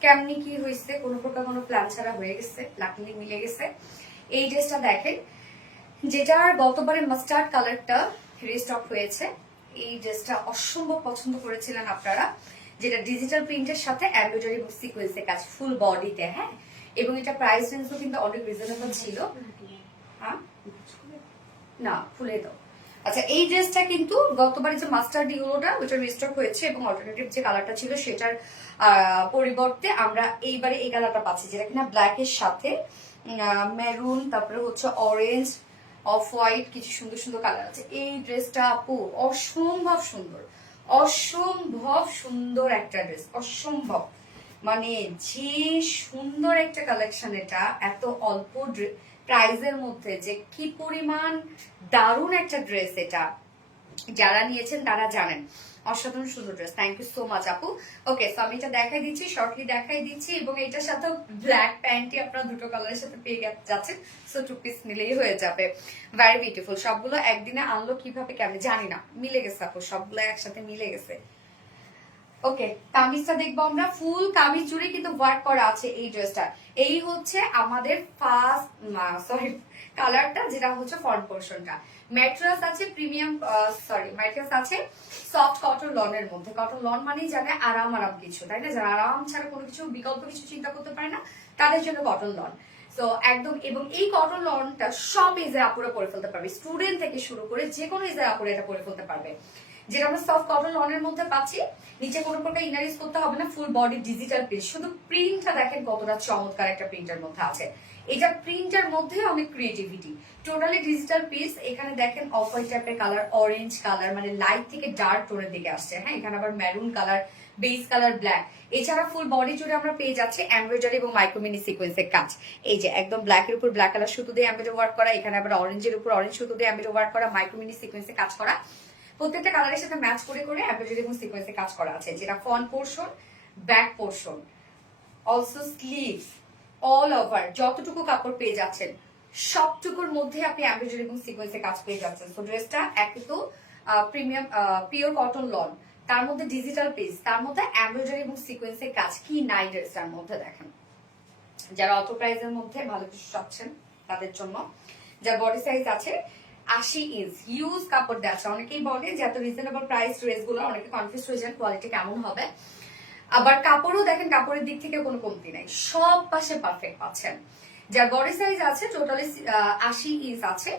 কেমনি কি হয়েছে, কোনো প্রকার কোনো প্ল্যান ছাড়া হয়ে গেছে, লাকিলি মিলে গেছে। এই ড্রেসটা দেখেন, যেটার গতবারে মাস্টার্ড কালারটা রিস্টক হয়েছে। এই ড্রেসটা অসম্ভব পছন্দ করেছিলেন আপনারা, যেটা ডিজিটাল প্রিন্টের সাথে এমব্রয়ডারি সিকোয়েন্সের কাজ ফুল বডিতে। হ্যাঁ, এবং এটা প্রাইস রেঞ্জও কিন্তু অনেক রিজনেবল ছিল। হ্যাঁ না, খুলে দাও। আচ্ছা, এই ড্রেসটা কিন্তু গতবারে যে মাস্টার্ড ইয়েলোটা ওটা রিস্টক হয়েছে, এবং অল্টারনেটিভ যে কালারটা ছিল সেটার পরিবর্তে আমরা এইবারে এই কালারটা পাচ্ছি, যেটা কিনা ব্ল্যাক এর সাথে মেরুন, তারপরে হচ্ছে অরেঞ্জ, অফ হোয়াইট, কিছু সুন্দর সুন্দর কালার আছে। এই ড্রেসটা আপু অসম্ভব সুন্দর, অসম্ভব সুন্দর একটা ড্রেস, অসম্ভব মানে যে সুন্দর একটা কালেকশন। এটা এত অল্প প্রাইজের মধ্যে যে কি পরিমাণ দারুণ একটা ড্রেস, এটা যারা নিয়েছেন তারা জানেন। অসাধারণ সুন্দর dress, thank you so much আপু। ওকে, সো আমি এটা দেখাই দিচ্ছি, শর্টলি দেখাই দিচ্ছি, এবং এটার সাথে ব্ল্যাক প্যান্টই আপনারা দুটো কালারের সাথে পেয়ে যাচ্ছেন। সো 2 পিস নিলেই হয়ে যাবে। Very beautiful. সবগুলো একদিনে আনলো কিভাবে কেমন জানি না, মিলে গেছে আপু, সবগুলো একসাথে মিলে গেছে। ওকে, কামিজটা দেখবো আমরা। ফুল কামিজ জুড়ে কিন্তু ওয়ার্ক করা আছে এই ড্রেসটা। এই হচ্ছে আমাদের ফার্স্ট কালারটা, যেটা হচ্ছে ফ্রন্ট পোর্শনটা। ম্যাট্রেস আছে প্রিমিয়াম, ম্যাট্রেস আছে সফট কটন লনের মধ্যে। কটন লন মানেই জানে আরাম আরাম কিছু, তাই না? যারা আরাম ছাড়া কোনো কিছু বিকল্প কিছু চিন্তা করতে পারে না, তাদের জন্য কটন লন। সো একদম, এবং এই কটন লনটা সব এজের আপুরা পরে ফেলতে পারবে, স্টুডেন্ট থেকে শুরু করে যে কোনো এজের আপুরা এটা পরে ফেলতে পারবে। যেটা আমরা সফট কটন লনের মধ্যে পাচ্ছি, নিচে কোনো প্রকার ইনার ইউজ করতে হবে না, ফুল বডি ডিজিটাল প্রিন্ট। শুধু প্রিন্টটা দেখেন কতটা চমৎকার একটা প্রিন্টের মধ্যে আছে। এটা প্রিন্টের মধ্যে অনেক ক্রিয়েটিভিটি, টোটালি ডিজিটাল পিস। এখানে দেখেন অফ হোয়াইট টাইপের কালার, অরেঞ্জ কালার, মানে লাইট থেকে ডার্ক টোনের দিকে আসছে। হ্যাঁ, এখানে আবার maroon colour, base colour black. এছাড়া ফুল বডি জুড়ে আমরা পেয়ে যাচ্ছি এমব্রয়ডারি এবং মাইক্রোমিনি সিকোয়েন্সের কাজ। এই যে একদম ব্ল্যাকের উপর ব্ল্যাক কালার সুতো দিয়ে এমব্রয়ডারি ওয়ার্ক করা, এখানে আবার অরেঞ্জের উপর অরেঞ্জ সুতো দিয়ে এমব্রয়ডারি ওয়ার্ক করা, মাইক্রোমিনি সিকোয়েন্সে কাজ করা। প্রত্যেকটা কালারের সাথে ম্যাচ করে করে এমব্রয়ডারি এবং সিকোয়েন্সে কাজ করা আছে, যেটা front portion, back portion, also sleeves, all over যতটুকু কাপড় পেয়ে যাচ্ছেন সবটুকুর মধ্যে আপনি এমব্রয়ডারি এবং সিকোয়েন্সে কাজ পেয়ে যাচ্ছেন। তো ড্রেসটা একই তো প্রিমিয়াম পিওর কটন লন, তার মধ্যে ডিজিটাল পিস, তার মধ্যে এমব্রয়ডারি এবং সিকোয়েন্সের কাজ। কি নাই ড্রেসটার মধ্যে দেখেন। যারা অত প্রাইজের মধ্যে ভালো কিছু চাচ্ছেন তাদের জন্য, যার বডি সাইজ আছে 80 ইঞ্চ, হিউজ কাপড় দেওয়া আছে। অনেকেই বলে যে এত রিজনেবল প্রাইস ড্রেস গুলো, অনেকে কনফিউজ হয়ে যান কোয়ালিটি কেমন হবে। আবার কাপড়ও দেখেন, কাপড়ের দিক থেকে কোনো কমতি নাই, সব পাশে পারফেক্ট পাচ্ছেন। যার বডি সাইজ আছে টোটালি 80 ইঞ্চ আছে,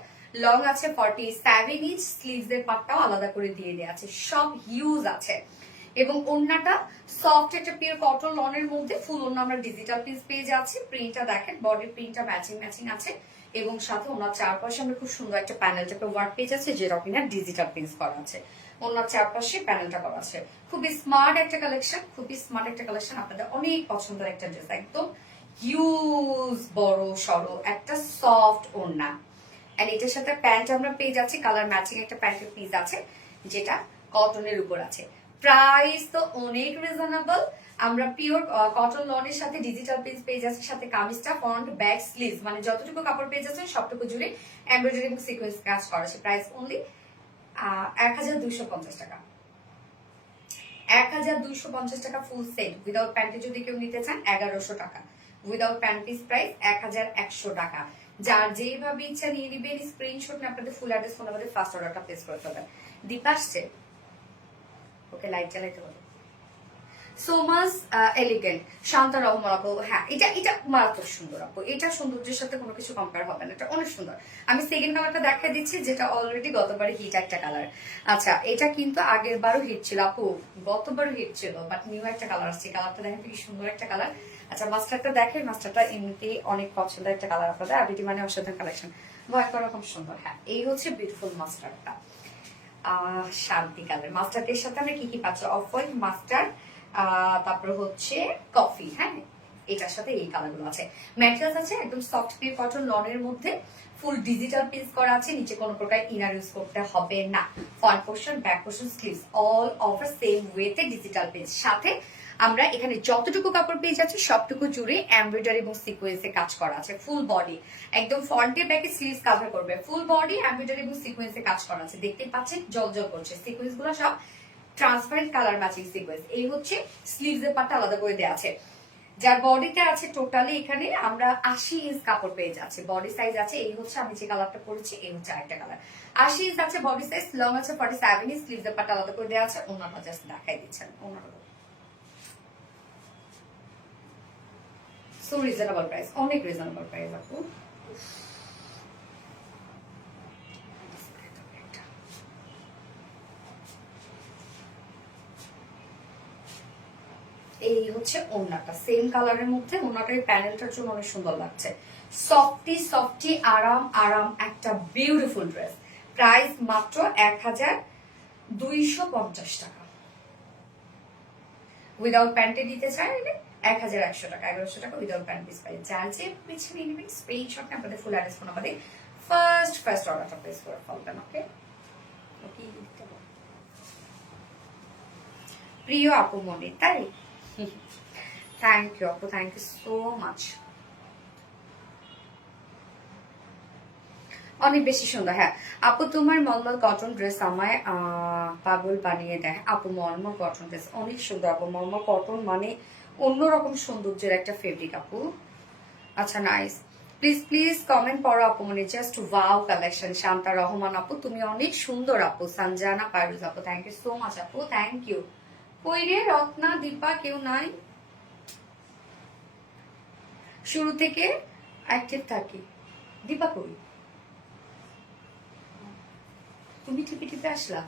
লং আছে 47 ইঞ্চ, স্লিভস এর পাটটাও আলাদা করে দিয়ে দেওয়া আছে, সব হিউজ আছে। এবং ওড়নাটা সফট একটা পিওর কটন লনের মধ্যে, ফুল ওড়না আমরা ডিজিটাল পিস পেয়ে যাচ্ছি। প্রিন্টটা দেখেন, বডির প্রিন্টটা ম্যাচিং ম্যাচিং আছে, এবং সাথে ওনার চারপাশে আমরা খুব সুন্দর একটা প্যানেল টাইপের ওয়ার্ক পেয়ে যাচ্ছে, যেটা কিনা ডিজিটাল প্রিন্ট করা আছে। ওনার চারপাশে প্যানেলটা করা আছে। খুবই স্মার্ট একটা কালেকশন, খুবই স্মার্ট একটা কালেকশন, আপনাদের অনেক পছন্দের একটা ড্রেস। একদম হিউজ বড় সড়ো একটা সফট ওড়না, এন্ড এটার সাথে প্যান্ট আমরা পেয়ে যাচ্ছি কালার ম্যাচিং একটা প্যান্টের পিস আছে, যেটা কটনের উপর আছে। প্রাইস তো অনেক রিজনেবল। আমরা পিওর কটন লনের সাথে ডিজিটাল পিস পেয়ে যাচ্ছি, সাথে কামিজটা ফ্রন্ট ব্যাক স্লিভস, মানে যতটুকু কাপড় পেয়ে যাচ্ছেন সবটুকু জুড়ে এমব্রয়ডারি এবং সিকোয়েন্স কাজ করা আছে। প্রাইস অনলি 1250 টাকা। 1250 টাকা ফুল সেট উইদাউট প্যান্টে যদি কেউ নিতে চান 1100 টাকা। উইদাউট প্যান্ট পিস প্রাইস 1100 টাকা। যার যেভাবে ইচ্ছা নিয়ে নিবেন, স্ক্রিনশট নিয়ে আপনাদের ফুল অ্যাড্রেস ফোন নাম্বারে ফার্স্ট অর্ডারটা প্লেস করে ফেলবেন। দীপ আসছে, ওকে লাইট জ্বালাইতে বলো। So much elegant, Shanta Rahman আপু। হ্যাঁ, এটা এটা মারাত্মক সুন্দর আপু, এটা সৌন্দর্যের সাথে কোনো কিছু কম্পেয়ার হবে না, এটা অনেক সুন্দর। আমি সেকেন্ড কালারটা দেখা দিচ্ছি, যেটা অলরেডি গতবারে হিট একটা কালার। আচ্ছা, এটা কিন্তু আগের বারও হিট ছিল আপু, গতবারও হিট ছিল, বাট নিউ একটা কালার আসছে। কালারটা দেখেন কি সুন্দর একটা কালার। আচ্ছা, মাস্টারটা দেখেন, মাস্টারটা এমনিতেই অনেক পছন্দের একটা কালার আপনাদের। আবিটি মানে অসাধারণ কালেকশন, ভয়ঙ্কর রকম সুন্দর। হ্যাঁ, এই হচ্ছে বিউটিফুল মাস্টারটা, শান্তি কালার। মাস্টার্ডের সাথে আমরা কি কি পাচ্ছি? অফ হোয়াইট, মাস্টার্ড, তারপর হচ্ছে কফি। হ্যাঁ, এটার সাথে এই কালারগুলো আছে। ম্যাটেরিয়ালস আছে একদম সফট পিওর কটন লনের মধ্যে, ফুল ডিজিটাল পিস করা আছে, নিচে কোনো প্রকার ইনার ইউজ করতে হবে না। Front portion, back portion, sleeves all over same ওয়েতে ডিজিটাল পিস। সাথে আমরা এখানে যতটুকু কাপড় পেয়ে যাচ্ছি সবটুকু জুড়ে এমব্রয়ডারি এবং সিকোয়েন্সে কাজ করা আছে। ফুল বডি একদম ফ্রন্টে ব্যাকে স্লিভস কভার করবে, ফুল বডি এমব্রয়ডারি এবং সিকোয়েন্সে কাজ করা আছে। দেখতে পাচ্ছেন জলজল করছে, সিকোয়েন্স গুলো সব ট্রান্সপারেন্ট কালার ম্যাচিং সিকোয়েন্স। এই হচ্ছে স্লিভস এর পার্টটা আলাদা করে দেওয়া আছে। যার বডিতে আছে টোটালি এখানে আমরা 80 ইঞ্চ কাপড় পেয়ে যাচ্ছি। বডি সাইজ আছে, এই হচ্ছে আমি যে কালারটা পরেছি, এই হচ্ছে আরেকটা কালার। 80 ইঞ্চ আছে বডি সাইজ, লং আছে 47 ইঞ্চ, স্লিভস এর পাটা আলাদা করে দেওয়া আছে। ওনাটা জাস্ট দেখাই দিচ্ছেন, ওনাটা সো রিজনেবল প্রাইস, অনেক রিজনেবল প্রাইস আপু। এই হচ্ছে ওড়নাটা, সেম কালারের মধ্যে ওড়নাটার প্যানেলটার জন্য অনেক সুন্দর লাগছে। সফটি সফটি আরাম আরাম একটা বিউটিফুল ড্রেস। প্রাইস মাত্র 1250 টাকা। উইদাউট প্যান্টে দিতে চাই 1100 টাকা, 1100 টাকা উইদাউট প্যান্ট পিস পাই। যার যে পিছনে নেবেন স্ক্রিনশট নিয়ে আপনাদের ফুল অ্যাড্রেস ফোন আমাদের ফার্স্ট অর্ডারটা প্লেস করে ফেলবেন। ওকে ওকে প্রিয় আপু মনি, তাই থ্যাংক ইউ আপু, থ্যাংক ইউ সো মাচ। অনেক বেশি সুন্দর। হ্যাঁ আপু তোমার মলমল কটন ড্রেস আমায় পাগল বানিয়ে দেয়। আপু মলমল কটন ড্রেস অনেক সুন্দর আপু। মলমল কটন মানে অন্যরকম সৌন্দর্যের একটা ফেব্রিক আপু। আচ্ছা নাইস, প্লিজ প্লিজ কমেন্ট পড়ো আপু মানে just wow collection. Shanta Rahman আপু তুমি অনেক সুন্দর আপু। সঞ্জানা পারুজ আপু থ্যাংক ইউ সো মাচ আপু, থ্যাংক ইউ। কই রে রত্না দীপা কেউ নাই? শুরু থেকে অ্যাক্টিভ থাকি। দীপা কই? তুমি টিপে টিপে আসলা?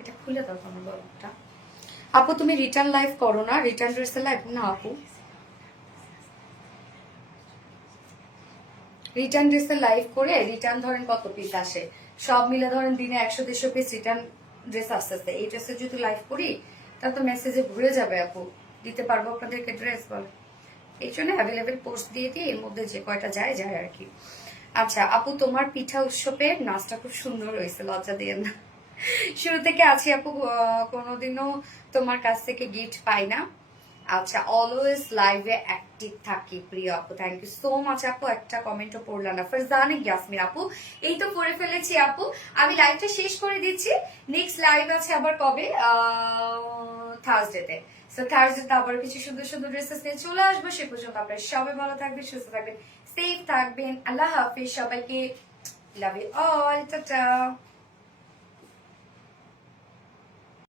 এটা খুলে দাও তোমার গল্পটা। আপু তুমি রিটার্ন লাইভ করো না? রিটার্ন ড্রেসের লাইভ না আপু, রিটার্ন ড্রেসের লাইভ করে রিটার্ন ধরেন কত পিস আসে, সব মিলে ধরেন দিনে 100-150 পিস রিটার্ন ড্রেস আসতে আসতে। এই ড্রেসের যদি লাইভ করি তাহলে তো মেসেজে ভরে যাবে আপু, দিতে পারবো আপনাদেরকে ড্রেস বল। এই জন্য অ্যাভেলেবেল পোস্ট দিয়ে দিই, এর মধ্যে যে কয়টা যায় যায় আর কি। আচ্ছা আপু তোমার পিঠা উৎসবের নাচটা খুব সুন্দর হয়েছে, লজ্জা দিয়ে না। শুরু থেকে আছি আপু, কোনোদিনও তোমার কাছ থেকে গিফট পাই না। আচ্ছা অলওয়েজ লাইভে অ্যাক্টিভ থাকি প্রিয় আপু, থ্যাংক ইউ সো মাচ আপু। একটা কমেন্টও পড়লাম না। ফারজানা ইয়াসমিন আপু এই তো করে ফেলেছি আপু, আমি লাইভটা শেষ করে দিচ্ছি। নেক্সট লাইভ আছে আবার কবে? থার্সডেতে। সো থার্সডেতে আবার কিছু সুন্দর সুন্দর ড্রেসেস নিয়ে চলে আসবো। সে পর্যন্ত আপনারা সবাই ভালো থাকবেন, সুস্থ থাকবেন, সেফ থাকবেন। আল্লাহ হাফিজ সবাইকে, লাভ ইউ অল, টাটা।